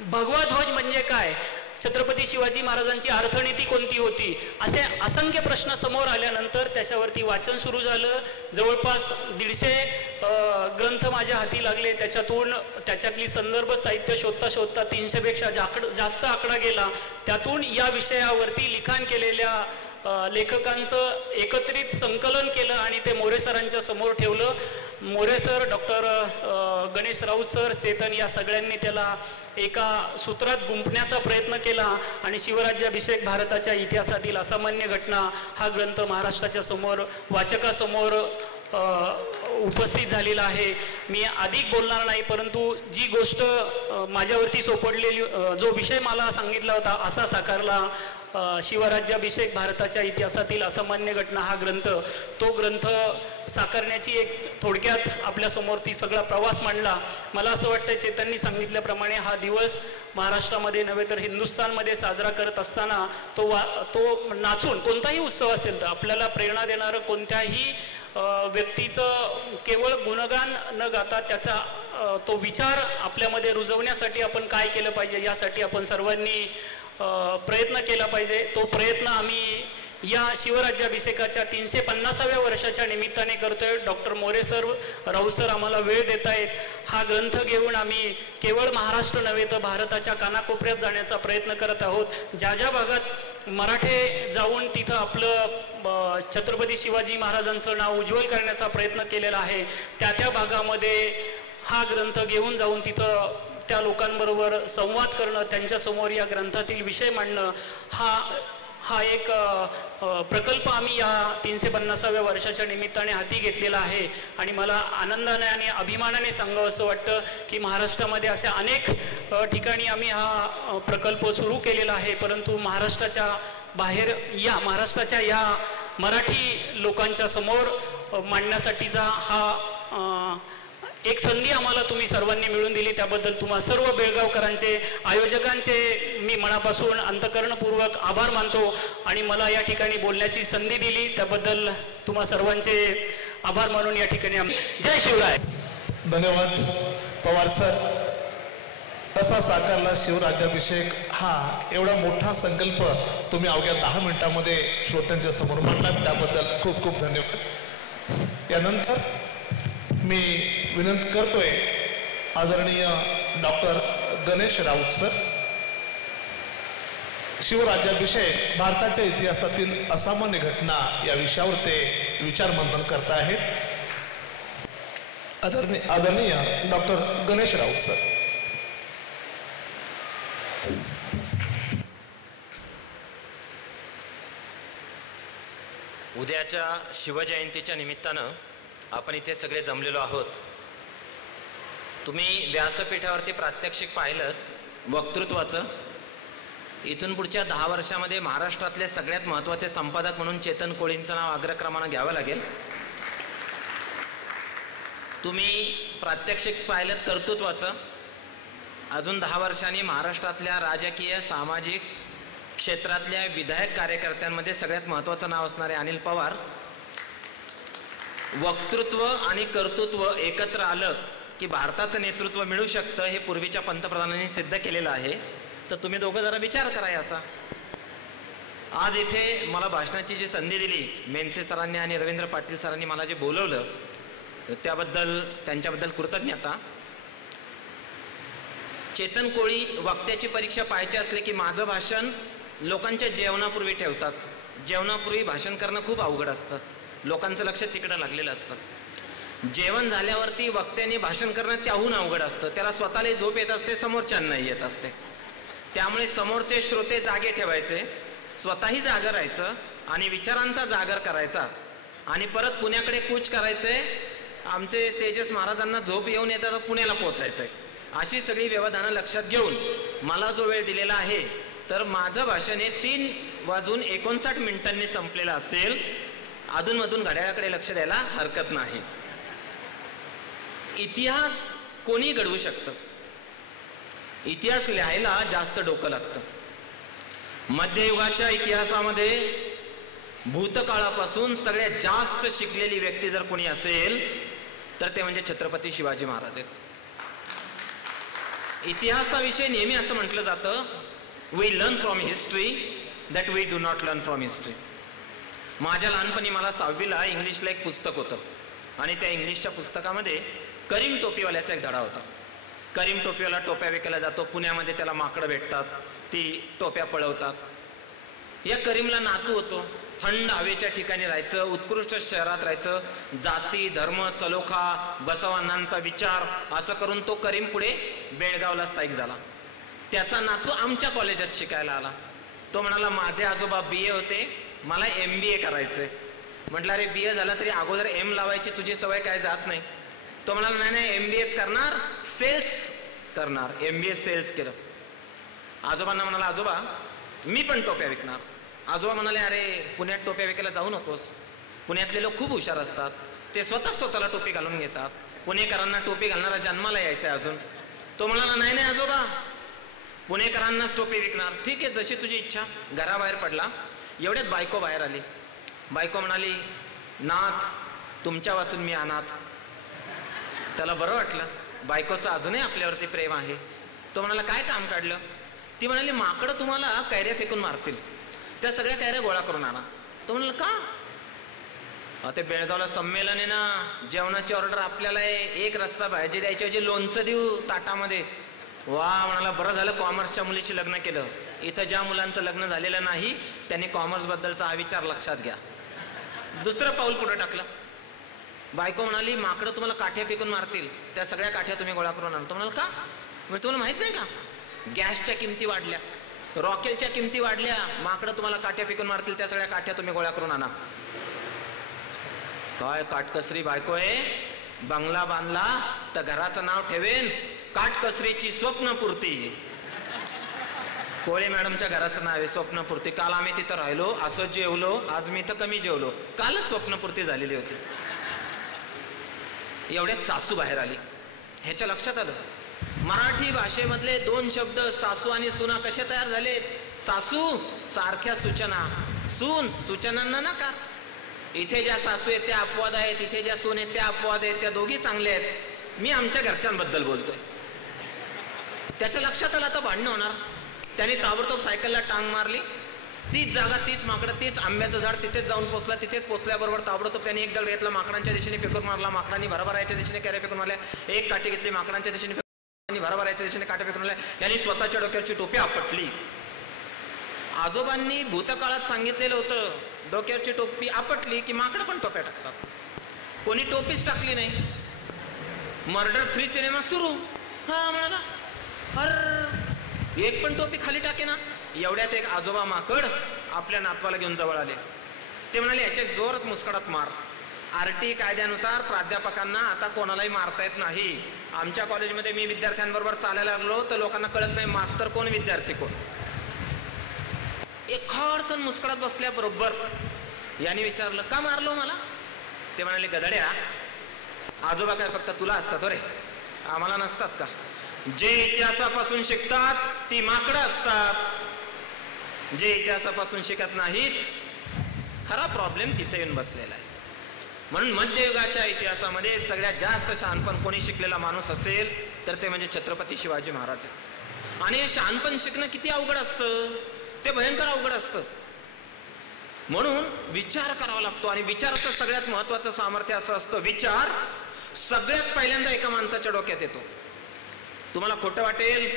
भगवा ध्वज म्हणजे काय? छत्रपती शिवाजी महाराजांची अर्थनीती कोणती होती? असे असंख्य प्रश्न समोर आल्यानंतर त्याच्यावरती वाचन सुरू झालं. जवळपास 150 ग्रंथ माझ्या हाती लागले. त्याच्यातली संदर्भ साहित्य शोधता शोधता 300पेक्षा जास्त आकडा गेला. त्यातून या विषयावरती लिखाण केलेल्या लेखकांचं एकत्रित संकलन केलं आणि ते मोरे सरांच्या समोर ठेवलं. More sir, doctor Ganesh Raut sir, Chetan या सगळ्यांनी त्याला एका सूत्रात गुंफण्याचा प्रयत्न केला आणि शिवराज्याभिषेक भारताच्या इतिहासातील असामान्य घटना हा ग्रंथ महाराष्ट्राच्या समोर वाचकासमोर उपस्थित झालेला आहे. मी अधिक बोलणार नाही, परंतु जी गोष्ट माझ्यावरती सोपडलेली, जो विषय मला सांगितला होता असा साकारला. शिवराज्याभिषेक भारताच्या इतिहासातील असामान्य घटना हा ग्रंथ, तो ग्रंथ साकारण्याची एक थोडक्यात आपल्यासमोर ती सगळा प्रवास मांडला. मला असं वाटतं चेतननी सांगितल्याप्रमाणे हा दिवस महाराष्ट्रामध्ये नव्हे तर हिंदुस्थानमध्ये साजरा करत असताना तो नाचून, कोणताही उत्सव असेल तर आपल्याला प्रेरणा देणारं कोणत्याही व्यक्तीचं केवळ गुणगान न गाता त्याचा तो विचार आपल्यामध्ये रुजवण्यासाठी आपण काय केलं पाहिजे यासाठी आपण सर्वांनी प्रयत्न केला पाहिजे. तो प्रयत्न आम्ही या शिवराज्याभिषेकाच्या 350व्या वर्षाच्या निमित्ताने करतोय. Doctor More sir, Raut sir आम्हाला वेळ देत आहेत. हा ग्रंथ घेऊन आम्ही केवळ महाराष्ट्र नव्हे तर भारताच्या कानाकोपऱ्यात जाण्याचा प्रयत्न करत आहोत. ज्या ज्या भागात मराठे जाऊन तिथं आपलं छत्रपती शिवाजी महाराजांचं नाव उज्ज्वल करण्याचा प्रयत्न केलेला आहे, त्या त्या भागामध्ये हा ग्रंथ घेऊन जाऊन तिथं त्या लोकांबरोबर संवाद करणं, त्यांच्यासमोर या ग्रंथातील विषय मांडणं, हा एक प्रकल्प आम्ही या 350व्या वर्षाच्या निमित्ताने हाती घेतलेला आहे. आणि मला आनंदाने आणि अभिमानाने सांगावं असं वाटतं की महाराष्ट्रामध्ये अशा अनेक ठिकाणी आम्ही हा प्रकल्प सुरू केलेला आहे, परंतु महाराष्ट्राच्या बाहेर या महाराष्ट्राच्या या मराठी लोकांच्या समोर मांडण्यासाठीचा हा एक संधी आम्हाला तुम्ही सर्वांनी मिळून दिली. त्याबद्दल तुम्हा सर्व बेळगावकरांचे, आयोजकांचे मी मनापासून अंतःकरणपूर्वक आभार मानतो. आणि मला या ठिकाणी बोलण्याची संधी दिली त्याबद्दल तुम्हा सर्वांचे आभार मानून या ठिकाणी जय शिवराय. धन्यवाद पवार सर. तसा साकारला शिवराज्याभिषेक हा एवढा मोठा संकल्प तुम्ही अवघ्या 10 मिनिटांमध्ये श्रोत्यांच्या समोर मांडलात, त्याबद्दल खूप खूप धन्यवाद. यानंतर मी विनंती करतोय आदरणीय डॉक्टर गणेश राऊत सर. शिवराज्याभिषेक भारताच्या इतिहासातील असामान्य घटना या विषयावर ते विचार मंथन करत आहेत. आदरणीय डॉक्टर गणेश राऊत सर. उद्याच्या शिवजयंतीच्या निमित्तानं आपण इथे सगळे जमलेलो आहोत. तुम्ही व्यासपीठावरती प्रात्यक्षिक पाहिलं वक्तृत्वाचं. इथून पुढच्या 10 वर्षामध्ये महाराष्ट्रातले सगळ्यात महत्त्वाचे संपादक म्हणून चेतन कोळींचं नाव अग्रक्रमानं घ्यावं लागेल. तुम्ही प्रात्यक्षिक पाहिलं कर्तृत्वाचं. अजून 10 वर्षांनी महाराष्ट्रातल्या राजकीय, सामाजिक क्षेत्रातल्या विधायक कार्यकर्त्यांमध्ये सगळ्यात महत्त्वाचं नाव असणारे अनिल पवार. वक्तृत्व आणि कर्तृत्व एकत्र आलं की भारताचं नेतृत्व मिळू शकतं, हे पूर्वीच्या पंतप्रधानांनी सिद्ध केलेलं आहे. तर तुम्ही दोघं जरा विचार करा याचा. आज इथे मला भाषणाची जी संधी दिली मेनसे सरांनी आणि रवींद्र पाटील सरांनी मला जे बोलवलं त्याबद्दल त्यांच्याबद्दल कृतज्ञता. चेतन कोळी वक्त्याची परीक्षा पाहायची असली की माझं भाषण लोकांच्या जेवणापूर्वी ठेवतात. जेवणापूर्वी भाषण करणं खूप अवघड असतं, लोकांचं लक्ष तिकडं लागलेलं असतं. जेवण झाल्यावरती वक्त्याने भाषण करणं त्याहून अवघड असतं. त्याला स्वतःला झोप येत असते, समोरच्यांनाही येत असते. त्यामुळे समोरचे श्रोते जागे ठेवायचे, स्वतःही जागर राहायचं आणि विचारांचा जागर करायचा आणि परत पुण्याकडे कूच करायचंय. आमचे तेजस महाराजांना झोप येऊन येतात तर पुण्याला पोचायचंय. अशी सगळी व्यवधानं लक्षात घेऊन मला जो वेळ दिलेला आहे तर माझं भाषण हे 3:59 संपलेलं असेल. अधूनमधून घड्याळाकडे लक्ष द्यायला हरकत नाही. इतिहास कोणी घडवू शकतं. इतिहास लिहायला जास्त डोकं लागतं. मध्ययुगाच्या इतिहासामध्ये भूतकाळापासून सगळ्यात जास्त शिकलेली व्यक्ती जर कोणी असेल तर ते म्हणजे छत्रपती शिवाजी महाराज आहेत. इतिहासाविषयी नेहमी असं म्हटलं जातं, we learn from history that we do not learn from history. माझ्या लहानपणी मला 6वीला इंग्लिशला एक पुस्तक होतं आणि त्या इंग्लिशच्या पुस्तकामध्ये करीम टोपीवाल्याचा एक धडा होता. करीम टोपीवाला टोप्या विकायला जातो. पुण्यामध्ये त्याला माकडं भेटतात, ती टोप्या पळवतात. या करीमला नातू होतो. थंड हवेच्या ठिकाणी राहायचं, उत्कृष्ट शहरात राहायचं, जाती धर्म सलोखा बसवांनांचा विचार असं करून तो करीम पुढे बेळगावला स्थायिक झाला. त्याचा नातू आमच्या कॉलेजात शिकायला आला. तो म्हणाला माझे आजोबा BA होते, मला MBA करायचंय. म्हटलं अरे BA झाला तरी अगोदर M लावायची तुझी सवय काय जात नाही. तो म्हणाला नाही MBAच करणार, सेल्स करणार. MBA सेल्स केलं. आजोबांना म्हणाला आजोबा मी पण टोप्या विकणार. आजोबा म्हणाले अरे पुण्यात टोप्या विकायला जाऊ नकोस, पुण्यातले लोक खूप हुशार असतात, ते स्वतःला टोपी घालून घेतात. पुणेकरांना टोपी घालणारा जन्माला यायचा अजून. तो म्हणाला नाही नाही आजोबा पुणेकरांनाच टोपी विकणार. ठीक आहे जशी तुझी इच्छा. घराबाहेर पडला. एवढ्यात बायको बाहेर आली. बायको म्हणाली नाथ तुमच्या वाचून मी अनाथ. त्याला बरं वाटलं, बायकोचं अजूनही आपल्यावरती प्रेम आहे. तो म्हणाला काय काम काढलं. ती म्हणाली माकडं तुम्हाला कैऱ्या फेकून मारतील, त्या सगळ्या कैऱ्या गोळा करून आणा. तो म्हणाल का? ते बेळगावला संमेलन आहे ना, जेवणाची ऑर्डर आपल्याला आहे, एक रस्सा भाजी द्यायची म्हणजे लोणचं देऊ ताटामध्ये. वा म्हणाला, बरं झालं कॉमर्सच्या मुलीशी लग्न केलं. इथं ज्या मुलांचं लग्न झालेलं नाही त्यांनी कॉमर्स बद्दलचा हा विचार लक्षात घ्या. दुसरं पाऊल पुढे टाकलं. बायको म्हणाली, माकडं तुम्हाला काठ्या फेकून मारतील, त्या सगळ्या काठ्या तुम्ही गोळा करून आणा. तो म्हणाल का? म्हणजे तुम्हाला माहित नाही का, गॅसच्या किमती वाढल्या, रॉकेलच्या किमती वाढल्या, माकडं तुम्हाला काठ्या फेकून मारतील, त्या सगळ्या काठ्या तुम्ही गोळा करून आणा. काय काटकसरी बायको आहे, बंगला बांधला तर घराचं नाव ठेवेन काटकसरीची स्वप्नपूर्ती. कोळे मॅडमच्या घराचं नाव आहे स्वप्नपूर्ती. काल आम्ही तिथं राहिलो, असं जेवलो, आज मी तर कमी जेवलो, कालच स्वप्नपूर्ती झालेली होती. एवढ्यात सासू बाहेर आली. ह्याच्या लक्षात आलं मराठी भाषेमधले 2 शब्द सासू आणि सुना कसे तयार झालेत. सासू सारख्या सूचना, सून सूचनांना नकार. इथे ज्या सासू आहेत त्या अपवाद आहेत, इथे ज्या सून आहेत त्या अपवाद आहेत, त्या दोघी चांगल्या आहेत. मी आमच्या घरच्यांबद्दल बोलतोय. त्याच्या लक्षात आलं आता भांडणं होणार. त्याने ताबडतोब सायकलला टांग मारली. तीच जागा, तीच माकडं, तीच आंब्याचं झाड, तिथेच जाऊन पोचला. तिथेच पोचल्याबरोबर ताबडतोब त्याने एक दगड घेतला, माकडांच्या दिशेने फेकून मारला. माकडांनी भराभराच्या दिशेने कॅऱ्या फेकून मारल्या. एक काठी घेतली, माकडांच्या दिशेने भराभराच्या दिशेने काट्या फेकून मारल्या. त्यांनी स्वतःच्या डोक्याची टोपी आपटली. आजोबांनी भूतकाळात सांगितलेलं होतं, डोक्याची टोपी आपटली की माकडं पण टोप्या टाकतात. कोणी टोपीच टाकली नाही. मर्डर 3 सिनेमा सुरू. हा म्हणाला, अर एक पण टोपी खाली टाके ना. एवढ्यात एक आजोबा माकड आपल्या नातवाला घेऊन जवळ आले. ते म्हणाले, याच्या जोरात मुस्कडात मार. RT कायद्यानुसार प्राध्यापकांना आता कोणालाही मारता येत नाही. आमच्या कॉलेजमध्ये मी विद्यार्थ्यांबरोबर चालायला लागलो तर लोकांना कळत नाही मास्तर कोण विद्यार्थी कोण. एक खडकन मुस्कडात बसल्याबरोबर याने विचारलं, का मारलो मला? ते म्हणाले, गधड्या, आजोबा काय फक्त तुला असतात रे, आम्हाला नसतात का? जे इतिहासापासून शिकतात ती माकडं असतात, जे इतिहासापासून शिकत नाहीत. खरा प्रॉब्लेम तिथे येऊन बसलेला आहे. म्हणून मध्ययुगाच्या इतिहासामध्ये सगळ्यात जास्त शहाणपण कोणी शिकलेला माणूस असेल तर ते म्हणजे छत्रपती शिवाजी महाराज. आणि हे शहाणपण शिकणं किती अवघड असतं, ते भयंकर अवघड असतं. म्हणून विचार करावा लागतो. आणि विचाराचं सगळ्यात महत्वाचं सामर्थ्य असं असतं, विचार सगळ्यात पहिल्यांदा एका माणसाच्या डोक्यात येतो. तुम्हाला खोटं वाटेल,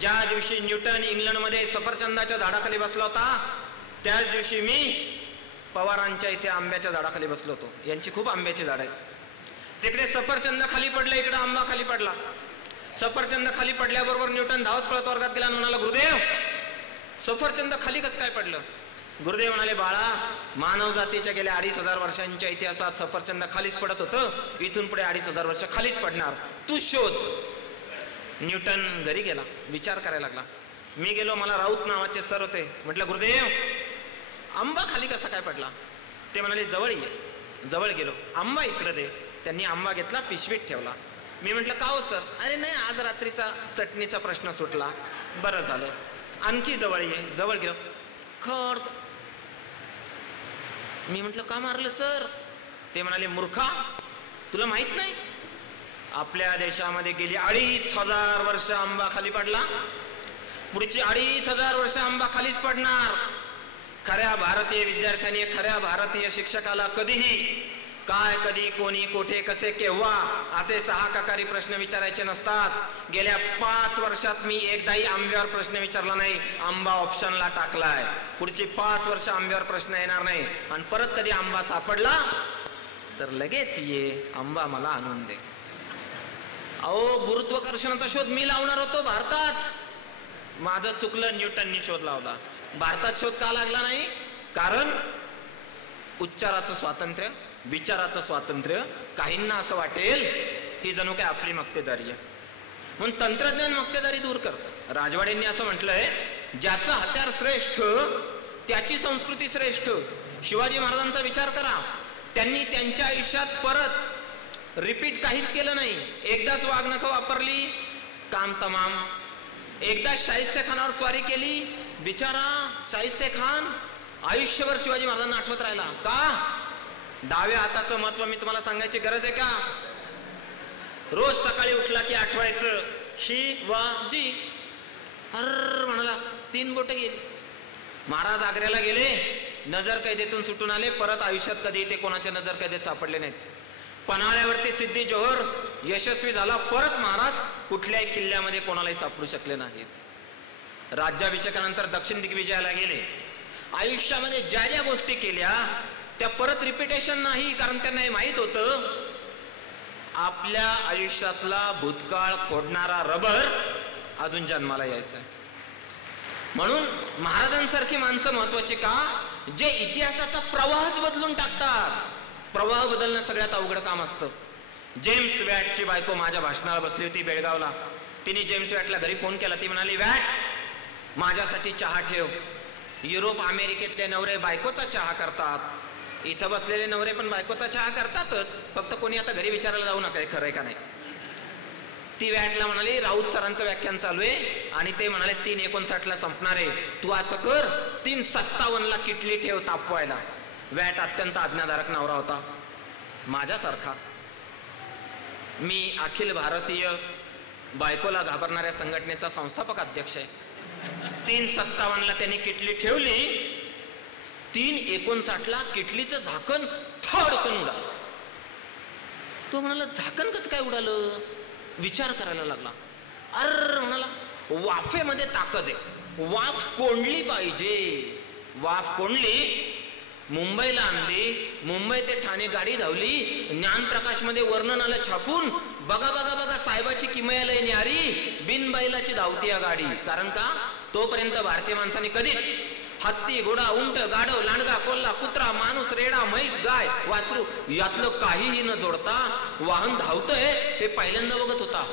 ज्या दिवशी न्यूटन इंग्लंडमध्ये सफरचंदाच्या झाडाखाली बसला होता त्याच दिवशी मी पवारांच्या इथे आंब्याच्या झाडाखाली बसलो होतो. यांची खूप आंब्याची झाड आहेत. तिकडे सफरचंद खाली पडले, इकडे आंबा खाली पडला. सफरचंद खाली पडल्याबरोबर न्यूटन धावत पळत वर्गात गेला आणि म्हणाला, गुरुदेव सफरचंद खाली कसं काय पडलं? गुरुदेव म्हणाले, बाळा, मानव जातीच्या गेल्या 2500 वर्षांच्या इतिहासात सफरचंद खालीच पडत होतं, इथून पुढे 2500 वर्ष खालीच पडणार, तू शोध. न्यूटन घरी गेला, विचार करायला लागला. मी गेलो, मला राऊत नावाचे सर होते. म्हटलं, गुरुदेव आंबा खाली कसा काय पडला? ते म्हणाले, जवळ ये. जवळ गेलो, आंबा इकडे दे. त्यांनी आंबा घेतला, पिशवीत ठेवला. मी म्हटलं, का हो सर? अरे नाही, आज रात्रीचा चटणीचा प्रश्न सुटला. बरं झालं. आणखी जवळ ये. जवळ गेलो, खड. मी म्हटलं, का मारलं सर? ते म्हणाले, मूर्खा, तुला माहित नाही आपल्या देशामध्ये गेली 2500 वर्ष आंबा खाली पडला, पुढची 2500 वर्ष आंबा खालीच पडणार. खऱ्या भारतीय विद्यार्थ्यांनी, खऱ्या भारतीय शिक्षकाला कधीही काय, कधी, कोणी, कोठे, कसे, केव्हा असे 6 ककारी प्रश्न विचारायचे नसतात. गेल्या 5 वर्षात मी एकदाही आंब्यावर प्रश्न विचारला नाही. आंबा ऑप्शनला टाकलाय. पुढची 5 वर्ष आंब्यावर प्रश्न येणार नाही. आणि परत कधी आंबा सापडला तर लगेच ये, आंबा मला आणून दे. अहो, गुरुत्वाकर्षणाचा शोध मी लावणार होतो भारतात. माझं चुकलं, न्यूटननी शोध लावला. भारतात शोध का लागला नाही? कारण उच्चाराचं स्वातंत्र्य, विचाराचं स्वातंत्र्य, काहींना असं वाटेल ही जणू काय आपली मक्तेदारी आहे. म्हणून तंत्रज्ञान मक्तेदारी दूर करतं. राजवाड्यांनी असं म्हटलंय, ज्याचं हत्यार श्रेष्ठ त्याची संस्कृती श्रेष्ठ. शिवाजी महाराजांचा विचार करा, त्यांनी त्यांच्या आयुष्यात परत रिपीट काहीच केलं नाही. एकदाच वाघनखं वापरली, काम तमाम. एकदा शाहिस्ते खानावर स्वारी केली, बिचारा शाहिस्ते खान आयुष्यभर शिवाजी महाराजांना आठवत राहिला. का? डाव्या हाताचं महत्व मी तुम्हाला सांगायची गरज आहे का? रोज सकाळी उठला की आठवायचं शिवाजी. हर म्हणाला, 3 बोटं गेली. महाराज आग्र्याला गेले, नजर कैदेतून सुटून आले, परत आयुष्यात कधी ते कोणाच्या नजर कैदेत सापडले नाहीत. पन्हाळ्यावरती सिद्धी जोहर यशस्वी झाला, परत महाराज कुठल्याही किल्ल्यामध्ये कोणालाही सापडू शकले नाहीत. राज्याभिषेकानंतर दक्षिण दिग्विजयाला गेले. आयुष्यामध्ये ज्या ज्या गोष्टी केल्या त्या परत रिपिटेशन नाही, कारण त्यांना हे माहित होतं आपल्या आयुष्यातला भूतकाळ खोडणारा रबर अजून जन्माला यायचा. म्हणून महाराजांसारखी माणसं महत्वाची का, जे इतिहासाचा प्रवाहच बदलून टाकतात. प्रवाह बदलणं सगळ्यात अवघड काम असतं. जेम्स वॅटची बायको माझ्या भाषणाला बसली होती बेळगावला. तिने जेम्स वॅटला घरी फोन केला. ती म्हणाली, वॅट माझ्यासाठी चहा ठेव. युरोप अमेरिकेतले नवरे बायकोचा चहा करतात, इथं बसलेले नवरे पण बायकोचा चहा करतातच, फक्त कोणी आता घरी विचारायला जाऊ नका खरंय का नाही. ती वॅटला म्हणाली, राऊत सरांचं व्याख्यान चालू आहे आणि ते म्हणाले 3:59 संपणार आहे, तू असं कर 3:57 किटली ठेव तापवायला. वॅट अत्यंत आज्ञाधारक नवरा होता माझ्यासारखा. मी अखिल भारतीय बायकोला घाबरणाऱ्या संघटनेचा संस्थापक अध्यक्ष आहे. 3:57 त्यांनी किटली ठेवली. 3:59 किटलीचं झाकण थडकन उडालं. तो म्हणाला, झाकण कसं काय उडालं? विचार करायला लागला. अर म्हणाला, वाफेमध्ये ताकद आहे, वाफ कोंडली पाहिजे. वाफ कोंडली, मुंबईला आणली, मुंबई ते ठाणे गाडी धावली. ज्ञानप्रकाश मध्ये वर्णन आलं छापून, बघा बघा बघा साहेबाची किमयालय न्यारी, बिनबाईलाची धावती या गाडी. कारण का, तोपर्यंत भारतीय माणसाने कधीच हत्ती, घोडा, उंट, गाढव, लांडगा, कोल्हा, कुत्रा, माणूस, रेडा, म्हैस, गाय, वासरू यातलं काहीही न जोडता वाहन धावतंय हे पहिल्यांदा बघत होता.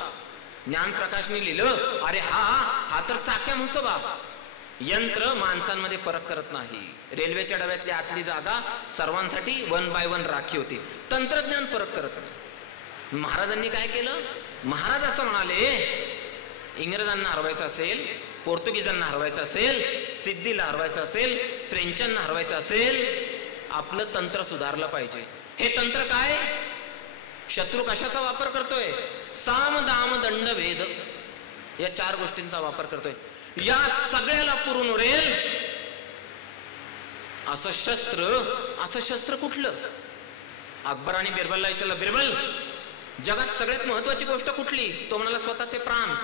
ज्ञानप्रकाशने लिहिलं, अरे हा तर चाक्या म्हसोबा. यंत्र माणसांमध्ये फरक करत नाही. रेल्वेच्या डब्यातली आतली जागा सर्वांसाठी 1 by 1 राखी होती. तंत्रज्ञान फरक करत नाही. महाराजांनी काय केलं? महाराज असं म्हणाले, इंग्रजांना हरवायचं असेल, पोर्तुगीजांना हरवायचं असेल, सिद्धीला हरवायचं असेल, फ्रेंचांना हरवायचं असेल, आपलं तंत्र सुधारलं पाहिजे. हे तंत्र काय? शत्रू कशाचा वापर करतोय? साम दाम दंड भेद या 4 गोष्टींचा वापर करतोय. या सगळ्याला पुरून उरेल असं शस्त्र कुठलं? अकबर आणि बिरबलला विचारलं, बिरबल जगात सगळ्यात महत्वाची गोष्ट कुठली? तो म्हणाला, स्वतःचे प्राण.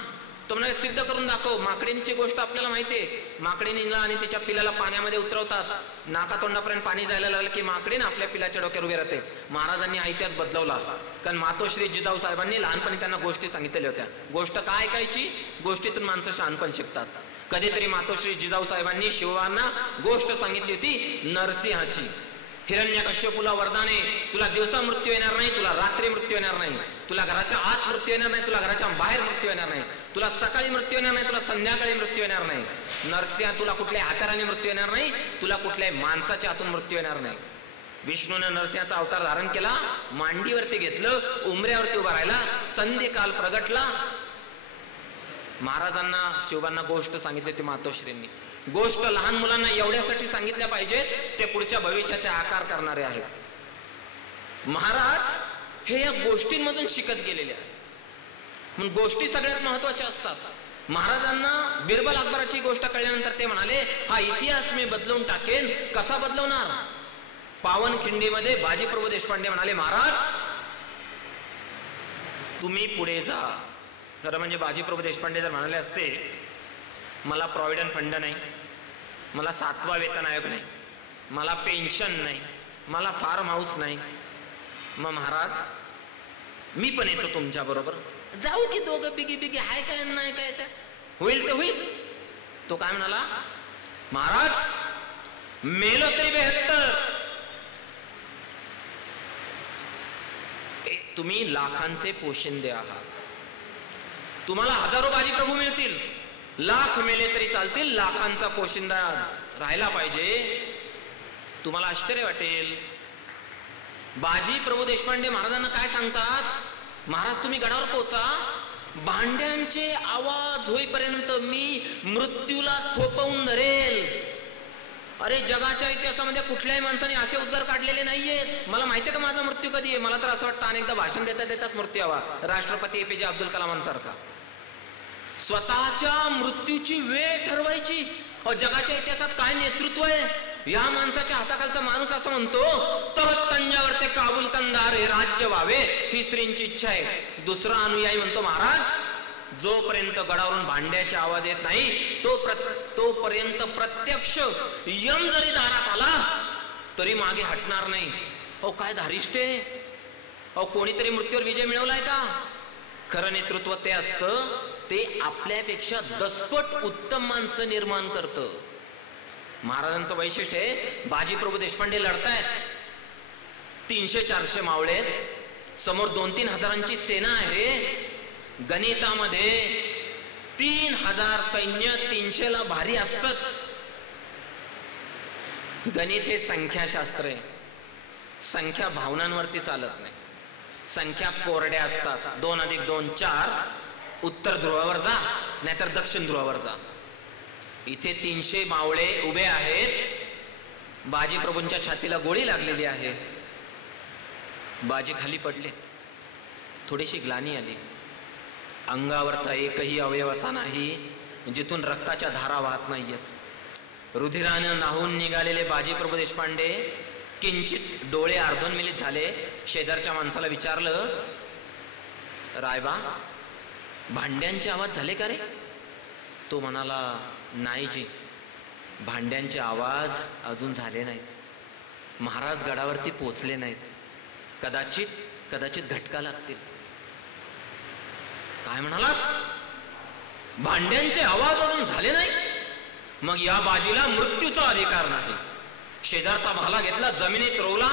तो म्हणाला, सिद्ध करून दाखव. माकडीची गोष्ट आपल्याला माहितीये. माकडीनीला आणि तिच्या पिलाला पाण्यामध्ये उतरवतात, नाकातोंडापर्यंत पाणी जायला लागलं की माकडीन आपल्या पिलाच्या डोक्यावर उभे राहते. महाराजांनी हा इतिहास बदलवला, कारण मातोश्री जिजाऊ साहेबांनी लहानपणी त्यांना गोष्टी सांगितलेल्या होत्या. गोष्ट काय ऐकायची? गोष्टीतून माणसं शहाणपण शिकतात. कधीतरी मातोश्री जिजाऊ साहेबांनी शिवांना गोष्ट सांगितली होती नरसिंहाची. हिरण्यकश्यपूला वरदाने, तुला दिवसा मृत्यू येणार नाही, तुला रात्री मृत्यू येणार नाही, तुला घराच्या आत मृत्यू येणार नाही, तुला घराच्या बाहेर मृत्यू येणार नाही, तुला सकाळी मृत्यू येणार नाही, तुला संध्याकाळी मृत्यू येणार नाही. नरसिंहा, तुला कुठल्याही हाताराने मृत्यू येणार नाही, तुला कुठल्याही माणसाच्या हातून मृत्यू येणार नाही. विष्णूने नरसिंहाचा अवतार धारण केला, मांडीवरती घेतलं, उमऱ्यावरती उभा राहिला, संधी काल प्रगटला. महाराजांना शिवबांना गोष्ट सांगितली ती मातोश्रींनी. गोष्ट लहान मुलांना एवढ्यासाठी सांगितल्या पाहिजेत, ते पुढच्या भविष्याचे आकार करणारे आहेत. महाराज हे या गोष्टींमधून शिकत गेलेले आहेत. म्हणून गोष्टी सगळ्यात महत्वाच्या असतात. महाराजांना बिरबल अकबराची गोष्ट कळल्यानंतर ते म्हणाले, हा इतिहास मी बदलून टाकेन. कसा बदलवणार? पावनखिंडीमध्ये बाजीप्रभू देशपांडे म्हणाले, महाराज तुम्ही पुढे जा. खरं म्हणजे बाजीप्रभू देशपांडे जर म्हणाले असते, मला प्रॉव्हिडंट फंड नाही, मला 7वा वेतन आयोग नाही, मला पेन्शन नाही, मला फार्म हाऊस नाही, मग महाराज मी पण येतो तुमच्या बरोबर, जाऊ की दोघं बिगी हाय काय नाही काय, त्या होईल ते होईल. तो काय म्हणाला, महाराज मेलो तरी 72, तुम्ही लाखांचे पोशिंदे आहात, तुम्हाला हजारो बाजीप्रभू मिळतील, लाख मेले तरी चालतील, लाखांचा पोशिंदा राहिला पाहिजे. तुम्हाला आश्चर्य वाटेल, बाजीप्रभू देशपांडे महाराजांना काय सांगतात, महाराज तुम्ही गडावर पोचा, भांड्यांचे आवाज होईपर्यंत मी मृत्यूला थोपवून धरेल. अरे जगाच्या इतिहासामध्ये कुठल्याही माणसाने असे उद्गार काढलेले नाहीयेत. मला माहितीये का माझा मृत्यू कधी आहे? मला तर असं वाटतं अनेकदा भाषण देताच मृत्यू यावा, राष्ट्रपती APJ अब्दुल कलामांसारखा. स्वतःच्या मृत्यूची वेळ ठरवायची. जगाच्या इतिहासात काय नेतृत्व आहे. या माणसाच्या हाताखालचा माणूस असं म्हणतो, तव तंजावर ते काबुल कंदार हे राज्य व्हावे ही श्रींची इच्छा आहे. दुसरा अनुयायी म्हणतो, महाराज जोपर्यंत गडावरून भांड्याचा आवाज येत नाही तोपर्यंत प्रत्यक्ष यम जरी दारात आला तरी मागे हटणार नाही. अहो काय धारिष्ट आहे. अहो कोणीतरी मृत्यूवर विजय मिळवलाय का? खरं नेतृत्व ते असतं, ते आपल्यापेक्षा दसपट उत्तम माणसं निर्माण करतं. महाराजांचं वैशिष्ट्य आहे, बाजीप्रभू देशपांडे लढतायत, 300-400 मावळेत, समोर 2-3 हजारांची सेना आहे. गणितामध्ये 3000 सैन्य 300ला भारी असतच. गणित हे संख्याशास्त्र आहे. संख्या भावनांवरती चालत नाही. संख्या कोरड्या असतात. 2 + 2 4. उत्तर ध्रुवावर जा नाहीतर दक्षिण ध्रुवावर जा. इथे 300 मावळे उभे आहेत. बाजीप्रभूंच्या छातीला गोळी लागलेली आहे. बाजी खाली पडले. थोडीशी ग्लानी आली. अंगावरचा एकही अवयव असा नाही जिथून रक्ताच्या धारा वाहत नाहीयेत. रुधिरानं नाहून निघालेले बाजीप्रभू देशपांडे किंचित डोळे अर्धोन्मिलित झाले. शेजारच्या माणसाला विचारलं, रायबा भांड्यांचे आवाज झाले का रे? तो म्हणाला, नाही जी, भांड्यांचे आवाज अजून झाले नाहीत. महाराज गडावरती पोचले नाहीत. कदाचित घटका लागतील. काय म्हणालास? भांड्यांचे आवाज अजून झाले नाही? मग या बाजीला मृत्यूचा अधिकार नाही. शेजारचा भाला घेतला, जमिनीत रोवला.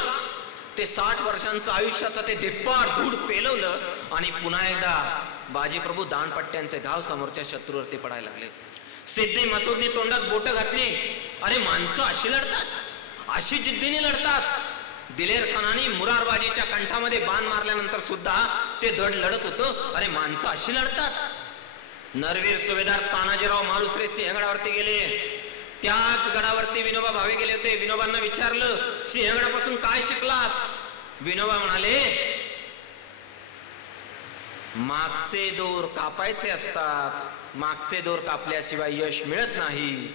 ते 60 वर्षांचं आयुष्याचं ते धिप्पार धूड पेलवलं आणि पुन्हा एकदा बाजीप्रभू दानपट्ट्यांचे घाव समोरच्या शत्रूवरती पडायला लागले. सिद्धी मसूदनी तोंडात बोट घातली. अरे माणसं अशी लढतात, अशी जिद्दीने लढतात. दिलेर खानाने मुरारबाजीच्या कंठामध्ये बाण मारल्यानंतर सुद्धा ते धड लढत होतं. अरे माणसं अशी लढतात. नरवीर सुभेदार तानाजीराव मालुसरे सिंहगडावरती गेले. त्याच गडावरती विनोबा भावे गेले होते. विनोबांना विचारलं, सिंहगडापासून काय शिकलात? विनोबा म्हणाले, मागचे दोर कापायचे असतात, मागचे दोर कापल्याशिवाय यश मिळत नाही.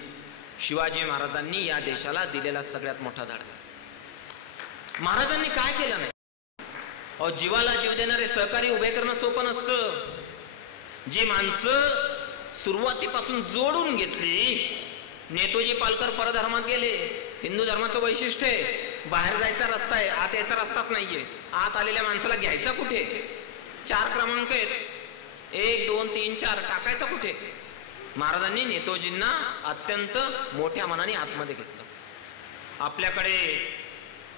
शिवाजी महाराजांनी या देशाला दिलेला सगळ्यात मोठा धडा. महाराजांनी काय केलं नाही? अहो जीवाला जीव देणारे सहकारी उभे करणं सोपं नसतं. जी माणसं सुरुवातीपासून जोडून घेतली. नेतोजी पालकर परधर्मात गेले. हिंदू धर्माचं वैशिष्ट्य आहे, बाहेर जायचा रस्ता आहे, आत यायचा रस्ताच नाहीये. आत आलेल्या माणसाला घ्यायचा कुठे? 4 क्रमांक आहेत, 1 2 3 4 टाकायचा कुठे? महाराजांनी नेतोजींना अत्यंत मोठ्या मनाने आतमध्ये घेतलं. आपल्याकडे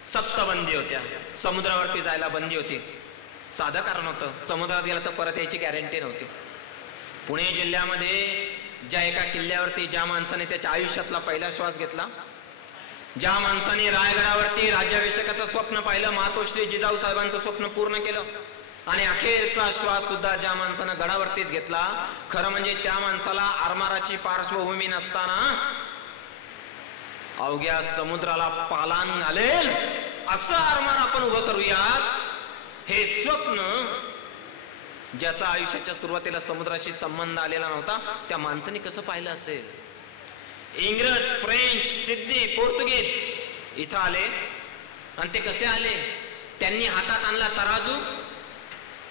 सप्तबंदी होत्या, समुद्रावरती जायला बंदी होती. साधं कारण होतं, समुद्रात गेला तर परत यायची गॅरंटी नव्हती. पुणे जिल्ह्यामध्ये ज्या एका किल्ल्यावरती ज्या माणसाने त्याच्या आयुष्यातला पहिला श्वास घेतला, ज्या माणसाने रायगडावरती राज्याभिषेकाचं स्वप्न पाहिलं, मातोश्री जिजाऊ साहेबांचं स्वप्न पूर्ण केलं आणि अखेरचा श्वास सुद्धा ज्या माणसानं गडावरतीच घेतला, खरं म्हणजे त्या माणसाला आरमाराची पार्श्वभूमी नसताना अवघ्या समुद्राला पालान घालेल असं आरमार आपण उभं करूयात. हे स्वप्न ज्याचा आयुष्याच्या सुरुवातीला समुद्राशी संबंध आलेला नव्हता, त्या माणसाने कसं पाहिलं असेल? इंग्रज, फ्रेंच, सिद्धी, पोर्तुगीज इथं आले आणि ते कसे आले? त्यांनी हातात आणला तराजू,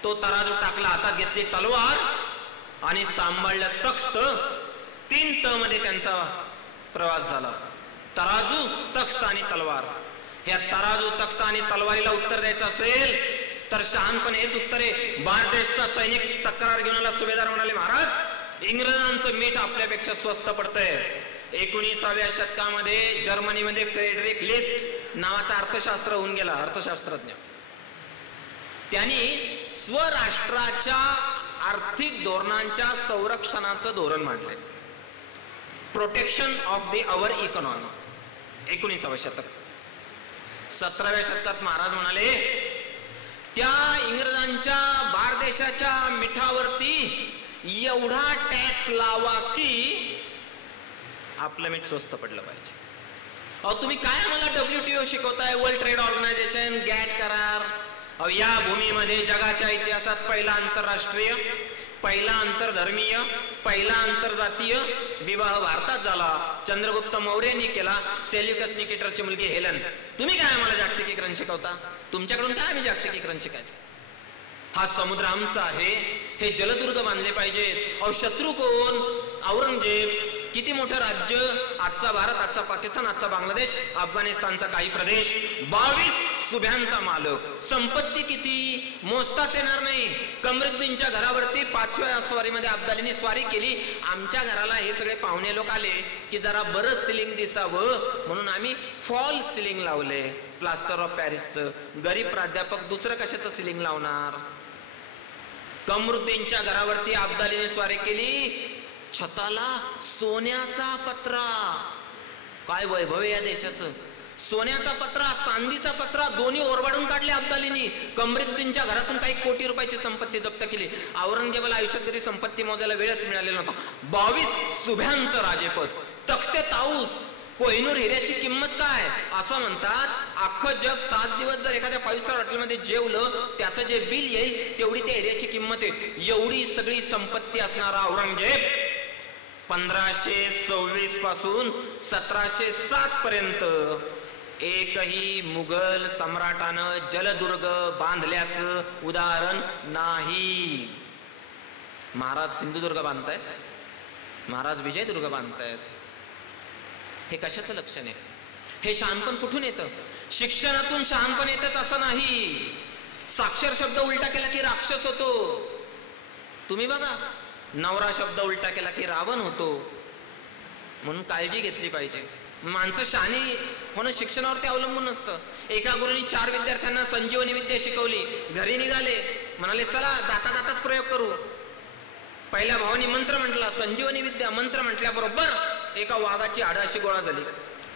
तो तराजू टाकला, हातात घेतली तलवार आणि सांभाळलं तख्त. 3 त मध्ये त्यांचा प्रवास झाला. तराजू, तख्त आणि तलवार. या तराजू, तख्त आणि तलवारीला उत्तर द्यायचं असेल तर शहाणपणे हेच उत्तर आहे. बारदेशचा सैनिक तक्रार घेऊन आला. सुभेदार म्हणाले, महाराज इंग्रजांचं मीठ आपल्यापेक्षा स्वस्त पडतंय. 19व्या शतकामध्ये जर्मनीमध्ये फ्रेडरिक लिस्ट नावाचा अर्थशास्त्र होऊन गेला, अर्थशास्त्रज्ञ. त्यांनी स्वराष्ट्राच्या आर्थिक धोरणांच्या संरक्षणाचं धोरण मांडलंय. Protection of the our economy. 19व्या शतक. 17व्या शतकात महाराज म्हणाले, त्या इंग्रजांच्या बारदेशाच्या मिठावरती एवढा टॅक्स लावा की आपलं मीठ स्वस्त पडलं पाहिजे. अहो तुम्ही काय आम्हाला WTO शिकवताय, वर्ल्ड ट्रेड ऑर्गनायझेशन, गॅट करार? अहो या भूमीमध्ये जगाच्या इतिहासात पहिला आंतरराष्ट्रीय पहिला आंतरधर्मीय, पहिला आंतरजातीय विवाह भारतात झाला. चंद्रगुप्त मौर्यांनी केला, सेल्युकस निकेटरची मुलगी हेलन. तुम्ही काय आम्हाला जागतिकीकरण शिकवता? तुमच्याकडून काय आम्ही जागतिकीकरण शिकायचं? हा समुद्र आमचा आहे, हे जलदुर्ग बांधले पाहिजेत. अहो शत्रू कोण? औरंगजेब. किती मोठं राज्य, आजचा भारत, आजचा पाकिस्तान, आजचा बांगलादेश, अफगाणिस्तानचा काही प्रदेश, 22 सुभ्यांचा मालक. संपत्ती किती मोजताच येणार नाही. कमरुद्दीनच्या घरावरती 5व्या स्वारीमध्ये अब्दालीने स्वारी केली. आमच्या घराला हे सगळे पाहुणे लोक आले की जरा बरं सिलिंग दिसावं म्हणून आम्ही फॉल सिलिंग लावले, प्लास्टर ऑफ पॅरिसचं. गरीब प्राध्यापक दुसरं कशाचं सिलिंग लावणार? कमरुद्दीनच्या घरावरती अब्दालीने स्वारी केली, छताला सोन्याचा पत्रा. काय वैभव या देशाचं! सोन्याचा पत्रा, चांदीचा पत्रा दोन्ही ओरबाडून काढले अब्दालीनी. कमरुद्दीनच्या घरातून काही कोटी रुपयाची संपत्ती जप्त केली. औरंगजेबाला आयुष्यात कधी संपत्ती मोजायला वेळच मिळालेला नव्हता. 22 सुभ्यांचं राजेपद, तख्ते ताऊस, कोहिनूर हिऱ्याची किंमत काय? असं म्हणतात अख्खं जग 7 दिवस जर एखाद्या 5 स्टार हॉटेलमध्ये जेवलं, त्याचं जे बिल येईल तेवढी त्या हिऱ्याची किंमत आहे. एवढी सगळी संपत्ती असणारा औरंगजेब 1526 पासून 1707 पर्यंत एकही मुघल सम्राटानं जलदुर्ग बांधल्याचं उदाहरण नाही. महाराज सिंधुदुर्ग बांधतायत, महाराज विजयदुर्ग बांधतायत. हे कशाचं लक्षण आहे? हे शहाणपण कुठून येतं? शिक्षणातून शहाणपण येतच असं नाही. साक्षर शब्द उलटा केला की राक्षस होतो. तुम्ही बघा, नवरा शब्द उलटा केला की रावण होतो. म्हणून काळजी घेतली पाहिजे. माणसं शहाणी होणं शिक्षणावरती अवलंबून नसतं. एका गुरुनी 4 विद्यार्थ्यांना संजीवनी विद्या शिकवली. घरी निघाले, म्हणाले चला जाता जाताच प्रयोग करू. पहिल्या भावानी मंत्र म्हटला, संजीवनी विद्या. मंत्र म्हटल्याबरोबर एका वाघाची हाडं अशी गोळा झाली.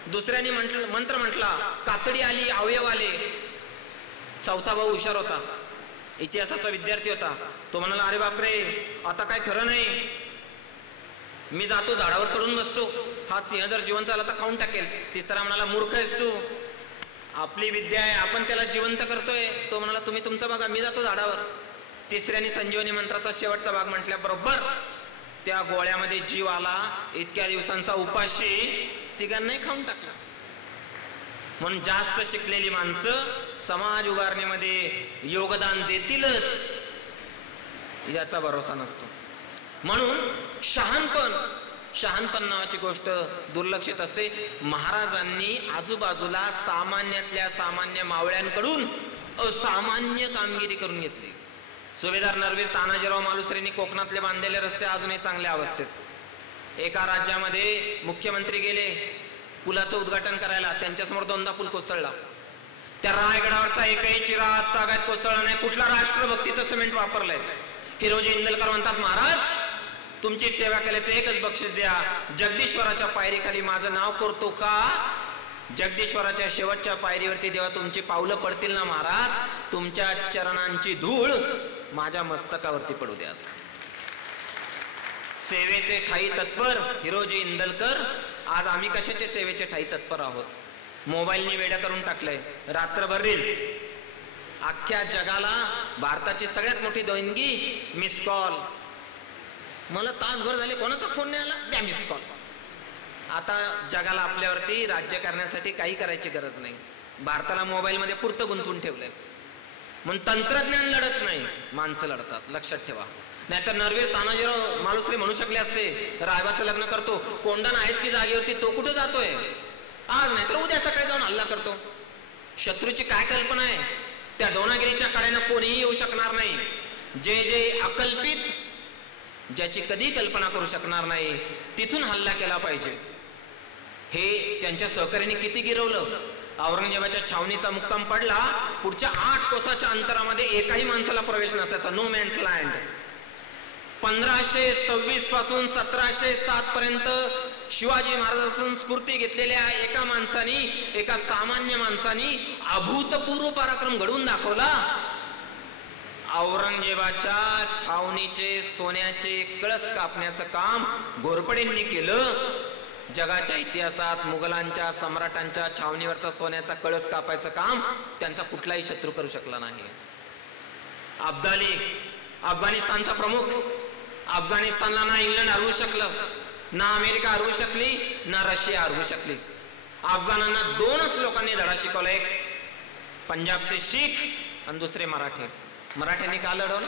दुसऱ्याने मंत्र म्हटला, कातडी आली, अवयव आले. चौथा भाऊ हुशार होता, इतिहासाचा विद्यार्थी होता. तो म्हणाला, अरे बापरे, आता काय खरं नाही, मी जातो झाडावर चढून बसतो, हा सिंह जर जिवंत आला तर खाऊन टाकेल. तिसरा म्हणाला, मूर्ख आहेस तू, आपली विद्या आहे, आपण त्याला जिवंत करतोय. तो म्हणाला, तुम्ही तुमचं बघा, मी जातो झाडावर. तिसऱ्याने संजीवनी मंत्राचा शेवटचा भाग म्हटल्याबरोबर त्या गोळ्यामध्ये जीव आला. इतक्या दिवसांचा उपाशी तिघांनाही खाऊन टाकला. म्हणून जास्त शिकलेली माणसं समाज उभारणीमध्ये योगदान देतीलच याचा भरोसा नसतो. म्हणून शहाणपण नावाची गोष्ट दुर्लक्षित असते. महाराजांनी आजूबाजूला सामान्यातल्या सामान्य मावळ्यांकडून असामान्य कामगिरी करून घेतली. सुभेदार नरवीर तानाजीराव मालुसरेंनी कोकणातले बांधलेले रस्ते अजूनही चांगल्या अवस्थेत. एका राज्यामध्ये मुख्यमंत्री गेले पुलाचं उद्घाटन करायला, त्यांच्यासमोर 2दा पूल कोसळला. त्या रायगडावरचा एकही चिरा आज तागायत कोसळला नाही. कुठला राष्ट्रभक्तीचं सिमेंट वापरलंय? हिरोजी इंदलकर म्हणतात, महाराज तुमची सेवा केल्याचं एकच बक्षीस द्या, जगदीश्वराच्या पायरीखाली माझं नाव करतो का? जगदीश्वराच्या शेवटच्या पायरीवरती जेव्हा तुमची पावलं पडतील ना महाराज, तुमच्या चरणांची धूळ माझ्या मस्तकावरती पडू द्या. सेवेचे ठाई तत्पर हिरोजी इंदलकर. आज आम्ही कशाचे सेवेचे ठाई तत्पर आहोत? मोबाईलनी वेडा करून टाकलंय, रात्रभर रील्स. अख्ख्या जगाला भारताची सगळ्यात मोठी देणगी मिस कॉल. मला तासभर झाले कोणाचा फोन नाही आला, द्या मिस कॉल. आता जगाला आपल्यावरती राज्य करण्यासाठी काही करायची गरज नाही. भारताला मोबाईलमध्ये पुरतं गुंतवून ठेवलंय. म्हणून तंत्रज्ञान लढत नाही, माणसं लढतात, लक्षात ठेवा. नाहीतर नरवीर तानाजीराव मालुसरे म्हणू शकले असते, रायबाचं लग्न करतो, कोंडण आहेच की जागेवरती, तो कुठे जातोय आज, नाहीतर उद्या सकाळी जाऊन हल्ला करतो. शत्रूची काय कल्पना आहे? त्या डोनागिरीच्या कड्यानं कोणीही येऊ शकणार नाही. जे अकल्पित, ज्याची कधी कल्पना करू शकणार नाही, तिथून हल्ला केला पाहिजे. हे त्यांच्या सहकार्याने किती गिरवलं. औरंगजेबाच्या छावणीचा मुक्काम पडला, पुढच्या 8 कोसाच्या अंतरामध्ये एकाही माणसाला प्रवेश नसायचा, नो मॅन्स लँड. 1526 पासून 1707 पर्यंत शिवाजी महाराजांपासून स्फूर्ती घेतलेल्या एका माणसानी, एका सामान्य माणसानी अभूतपूर्व पराक्रम घडवून दाखवला. औरंगजेबाच्या छावणीचे सोन्याचे कळस कापण्याचं काम घोरपडेंनी केलं. जगाच्या इतिहासात मुघलांच्या सम्राटांच्या छावणीवरचा सोन्याचा कळस कापायचं काम त्यांचा कुठलाही शत्रू करू शकला नाही. अब्दाली, अफगाणिस्तानचा प्रमुख, अफगाणिस्तानला ना इंग्लंड हरवू शकलं, ना अमेरिका हरवू शकली, ना रशिया हरवू शकली. अफगाणांना 2च लोकांनी धडा शिकवला, एक पंजाबचे शीख आणि दुसरे मराठे. मराठ्यांनी का लढवलं?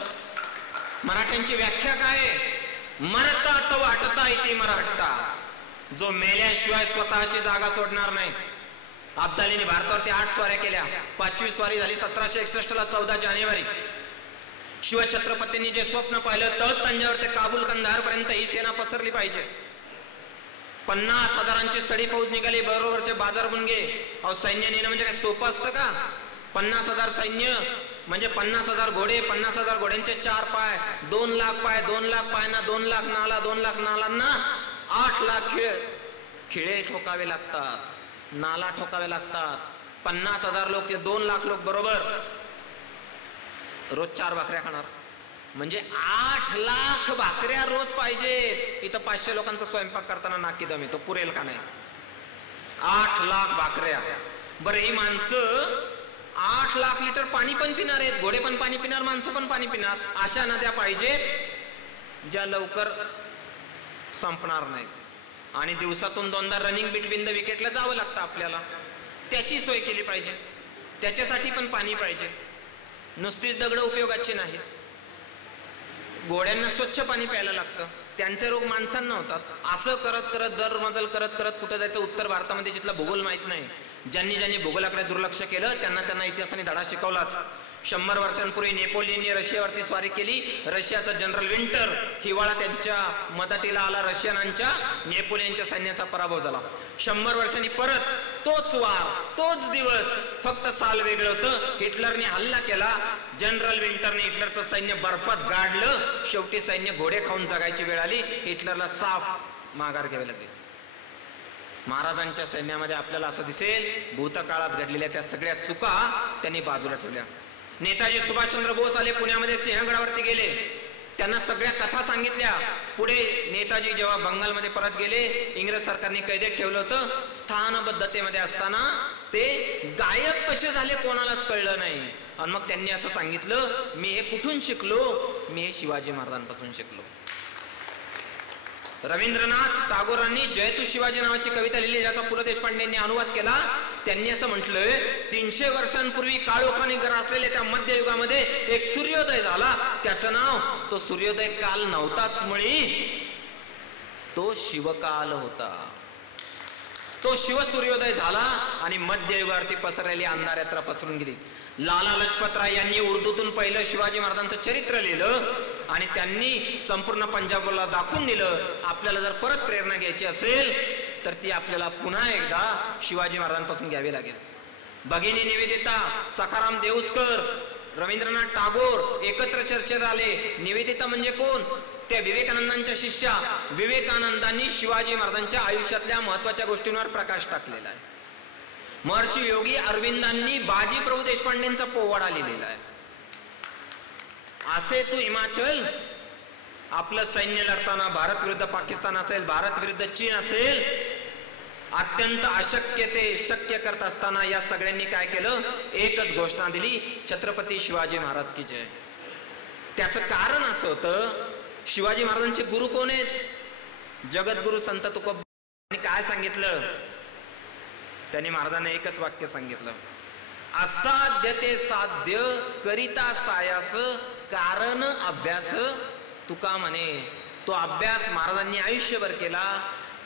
मराठ्यांची व्याख्या काय? मरता तो वाटता इथे मराठा, जो मेल्याशिवाय स्वतःची जागा सोडणार नाही. अब्दालीने भारतावरती 8 स्वाऱ्या केल्या. 5वी स्वारी झाली 1761 ला 14 जानेवारी. शिवछत्रपतींनी जे स्वप्न पाहिलं तर तंजावर ते काबूल कंधार पर्यंत ही सेना पसरली पाहिजे. 50,000ची सडी फौज निघाली, बरोबरचे बाजार बुनगे. अहो सैन्य नेणं म्हणजे काय सोपं असतं का? 50,000 सैन्य म्हणजे 50,000 घोडे, 50,000 घोड्यांचे 4 पाय, 2 लाख पाय, 2 लाख पायांना 2 लाख नाला, 2 लाख नालांना 8 लाख खिळे ठोकावे लागतात, नाला ठोकावे लागतात. 50,000 लोक ते 2 लाख लोक बरोबर रोज 4 भाकऱ्या खाणार म्हणजे 8 लाख भाकऱ्या रोज पाहिजेत. इथं 500 लोकांचा स्वयंपाक करताना नाकी दम येतो, पुरेल का नाही? 8 लाख भाकऱ्या. बरं ही माणसं 8 लाख लिटर पाणी पण पिणार आहेत, घोडे पण पाणी पिणार, माणसं पण पाणी पिणार. अशा नद्या पाहिजेत ज्या लवकर संपणार नाहीत. आणि दिवसातून 2दा रनिंग बिटवीन द विकेटला जावं लागतं आपल्याला, त्याची सोय केली पाहिजे. त्याच्यासाठी पण पाणी पाहिजे, नुसतीच दगड उपयोगाची नाहीत. घोड्यांना स्वच्छ पाणी प्यायला लागतं, त्यांचे रोग माणसांना होतात. असं करत करत दरमजल करत करत कुठं जायचं? उत्तर भारतामध्ये जिथला भूगोल माहित नाही, ज्यांनी भूगोलाकडे दुर्लक्ष केलं त्यांना इतिहासाने धडा शिकवलाच. 100 वर्षांपूर्वी नेपोलियनने रशियावरती स्वारी केली. रशियाचा जनरल विंटर हिवाळा त्यांच्या मदतीला आला, रशियनांच्या नेपोलियनच्या सैन्याचा पराभव झाला. 100 वर्षांनी परत तोच वार, तोच दिवस, फक्त साल वेगळं होतं. हिटलरने हल्ला केला, जनरल विंटरने हिटलरचं सैन्य बर्फात गाडलं. शेवटी सैन्य घोडे खाऊन जगायची वेळ आली. हिटलरला साफ माघार घ्यावी लागली. महाराजांच्या सैन्यामध्ये आपल्याला असं दिसेल भूतकाळात घडलेल्या त्या सगळ्या चुका त्यांनी बाजूला ठेवल्या. नेताजी सुभाषचंद्र बोस आले, पुण्यामध्ये सिंहगडावरती गेले, त्यांना सगळ्या कथा सांगितल्या. पुढे नेताजी जेव्हा बंगालमध्ये परत गेले, इंग्रज सरकारने कैदेत ठेवलं होतं. स्थानबद्धतेमध्ये असताना ते गायब कसे झाले कोणालाच कळलं नाही. आणि मग त्यांनी असं सांगितलं, मी हे कुठून शिकलो? मी हे शिवाजी महाराजांपासून शिकलो. रवींद्रनाथ टागोरांनी जय तू शिवाजी नावाची कविता लिहिली, ज्याचा पु ल देशपांडेंनी अनुवाद केला. त्यांनी असं म्हटलंय, 300 वर्षांपूर्वी काळोखाने ग्रासलेल्या त्या मध्ययुगामध्ये एक सूर्योदय झाला. त्याचं नाव, तो सूर्योदय काल नव्हताच मुळी, तो शिवकाल होता. तो शिव सूर्योदय झाला आणि मध्ययुगावरती पसरलेली अंधार यात्रा पसरून गेली. लाला लजपत राय यांनी उर्दूतून पहिलं शिवाजी महाराजांचं चरित्र लिहिलं आणि त्यांनी संपूर्ण पंजाबला दाखवून दिलं. आपल्याला जर परत प्रेरणा घ्यायची असेल तर ती आपल्याला पुन्हा एकदा शिवाजी महाराजांपासून घ्यावी लागेल. भगिनी निवेदिता, सखाराम देऊस्कर, रवींद्रनाथ टागोर एकत्र चर्चेला आले. निवेदिता म्हणजे कोण? त्या विवेकानंदांच्या शिष्या. विवेकानंदांनी शिवाजी महाराजांच्या आयुष्यातल्या महत्वाच्या गोष्टींवर प्रकाश टाकलेला आहे. महर्षी योगी अरविंदांनी बाजी प्रभू देशपांडेंचा पोवाडा लिहिलेला आहे. असे तू हिमाचल, आपलं सैन्य लढताना भारत विरुद्ध पाकिस्तान असेल, भारत विरुद्ध चीन असेल, अत्यंत अशक्य ते शक्य करत असताना या सगळ्यांनी काय केलं? एकच घोषणा दिली, छत्रपती शिवाजी महाराज की जय. त्याचं कारण असं होतं, शिवाजी महाराजांचे गुरु कोण आहेत? जगद्गुरु संत तुकोबांनी काय सांगितलं? त्यांनी महाराजांना एकच वाक्य सांगितलं, असाध्य ते साध्य करिता सायास कारण अभ्यास तुका म्हणे. तो अभ्यास महाराजांनी आयुष्यभर केला.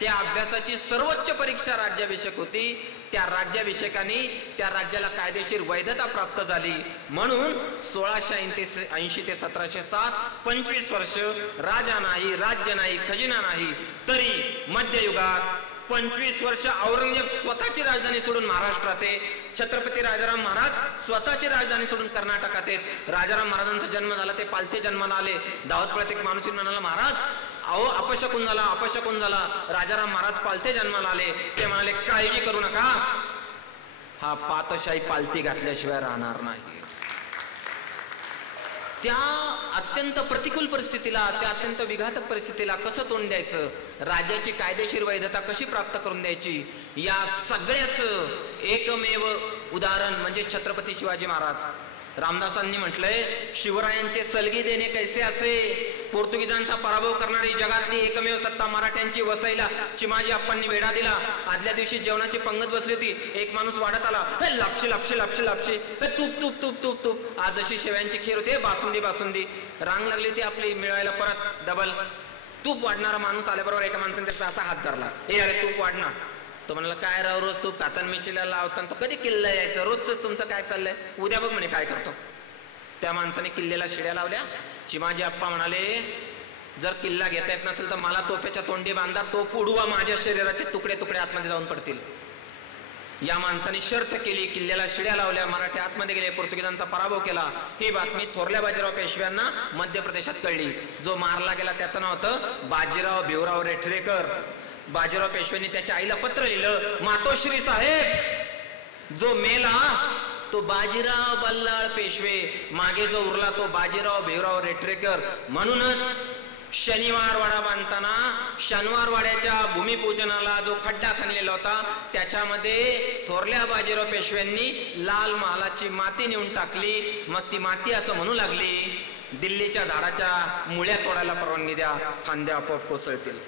त्या अभ्यासाची सर्वोच्च परीक्षा राज्याभिषेक होती. त्या राज्याभिषेकाने त्या राज्याला कायदेशीर वैधता प्राप्त झाली. म्हणून 1680 ते 1707 25 वर्ष राजा नाही, राज्य नाही, खजिना नाही, तरी मध्ययुगात 25 वर्ष औरंगजेब स्वतःची राजधानी सोडून महाराष्ट्रात आहे. छत्रपती राजाराम महाराज स्वतःची राजधानी सोडून कर्नाटकात आहेत. राजाराम महाराजांचा जन्म झाला, ते पालथे जन्माला आले. दावत प्रत्येक माणूस म्हणाला, महाराज अहो अपशकुन झाला, अपशकुन झाला. राजाराम महाराज पालथे जन्माला आले. ते म्हणाले, काळजी करू नका, हा पातशाही पालथी घातल्याशिवाय राहणार नाही. त्या अत्यंत प्रतिकूल परिस्थितीला, त्या अत्यंत विघातक परिस्थितीला कसं तोंड द्यायचं, राज्याची कायदेशीर वैधता कशी प्राप्त करून द्यायची, या सगळ्याच एकमेव उदाहरण म्हणजे छत्रपती शिवाजी महाराज. रामदासांनी म्हटलंय, शिवरायांचे सलगी देणे कैसे असे, पोर्तुगीजांचा पराभव करणारी जगातली एकमेव सत्ता मराठ्यांची वसईला चिमाजी अप्पांनी वेढा दिला. आदल्या दिवशी जेवणाची पंगत बसली होती. एक माणूस वाढत आला, हे लापशी लापशी लापशी लापशी, तूप तूप तूप तूप तूप. आज जशी शेव्यांची खीर होती, बासुंदी बासुंदी. रांग लागली होती आपली मिळवायला, परत डबल तूप वाढणारा माणूस आल्याबरोबर एका माणसाने त्याचा असा हात धरला, ए अरे तूप वाढणार. तो म्हणला, काय राव रोज तूप खातान मिशीला लावताना, तो कधी किल्ला यायचं, रोजच तुमचं काय चाललंय, उद्या बघ म्हणे काय करतो. त्या माणसाने किल्ल्याला शिड्या लावल्या. चिमाजी अप्पा म्हणाले, जर किल्ला घेता येत नसेल तर मला तोफेच्या तोंडी बांधा, तोफ उडवा, माझ्या शरीराचे तुकडे तुकडे आतमध्ये जाऊन पडतील. या माणसाने शर्त केली, किल्ल्याला शिड्या लावल्या, मराठी आतमध्ये गेले, पोर्तुगीजांचा पराभव केला. ही बातमी थोरल्या बाजीराव पेशव्यांना मध्य प्रदेशात कळली. जो मारला गेला त्याचं नाव होतं बाजीराव भिवराव रेठरेकर. बाजीराव पेशव्यांनी त्याच्या आईला पत्र लिहिलं, मातोश्री साहेब, जो मेला तो बाजीराव बल्लाळ पेशवे, मागे जो उरला तो बाजीराव भिवराव रेठरेकर. म्हणूनच शनिवार वाडा बांधताना शनिवार वाड्याच्या भूमिपूजनाला जो खड्डा खणलेला होता त्याच्यामध्ये थोरल्या बाजीराव पेशव्यांनी लाल महालाची माती नेऊन टाकली. मग ती माती असं म्हणू लागली, दिल्लीच्या झाडाच्या मुळ्या तोडायला परवानगी द्या, फांद्या आपोआप कोसळतील.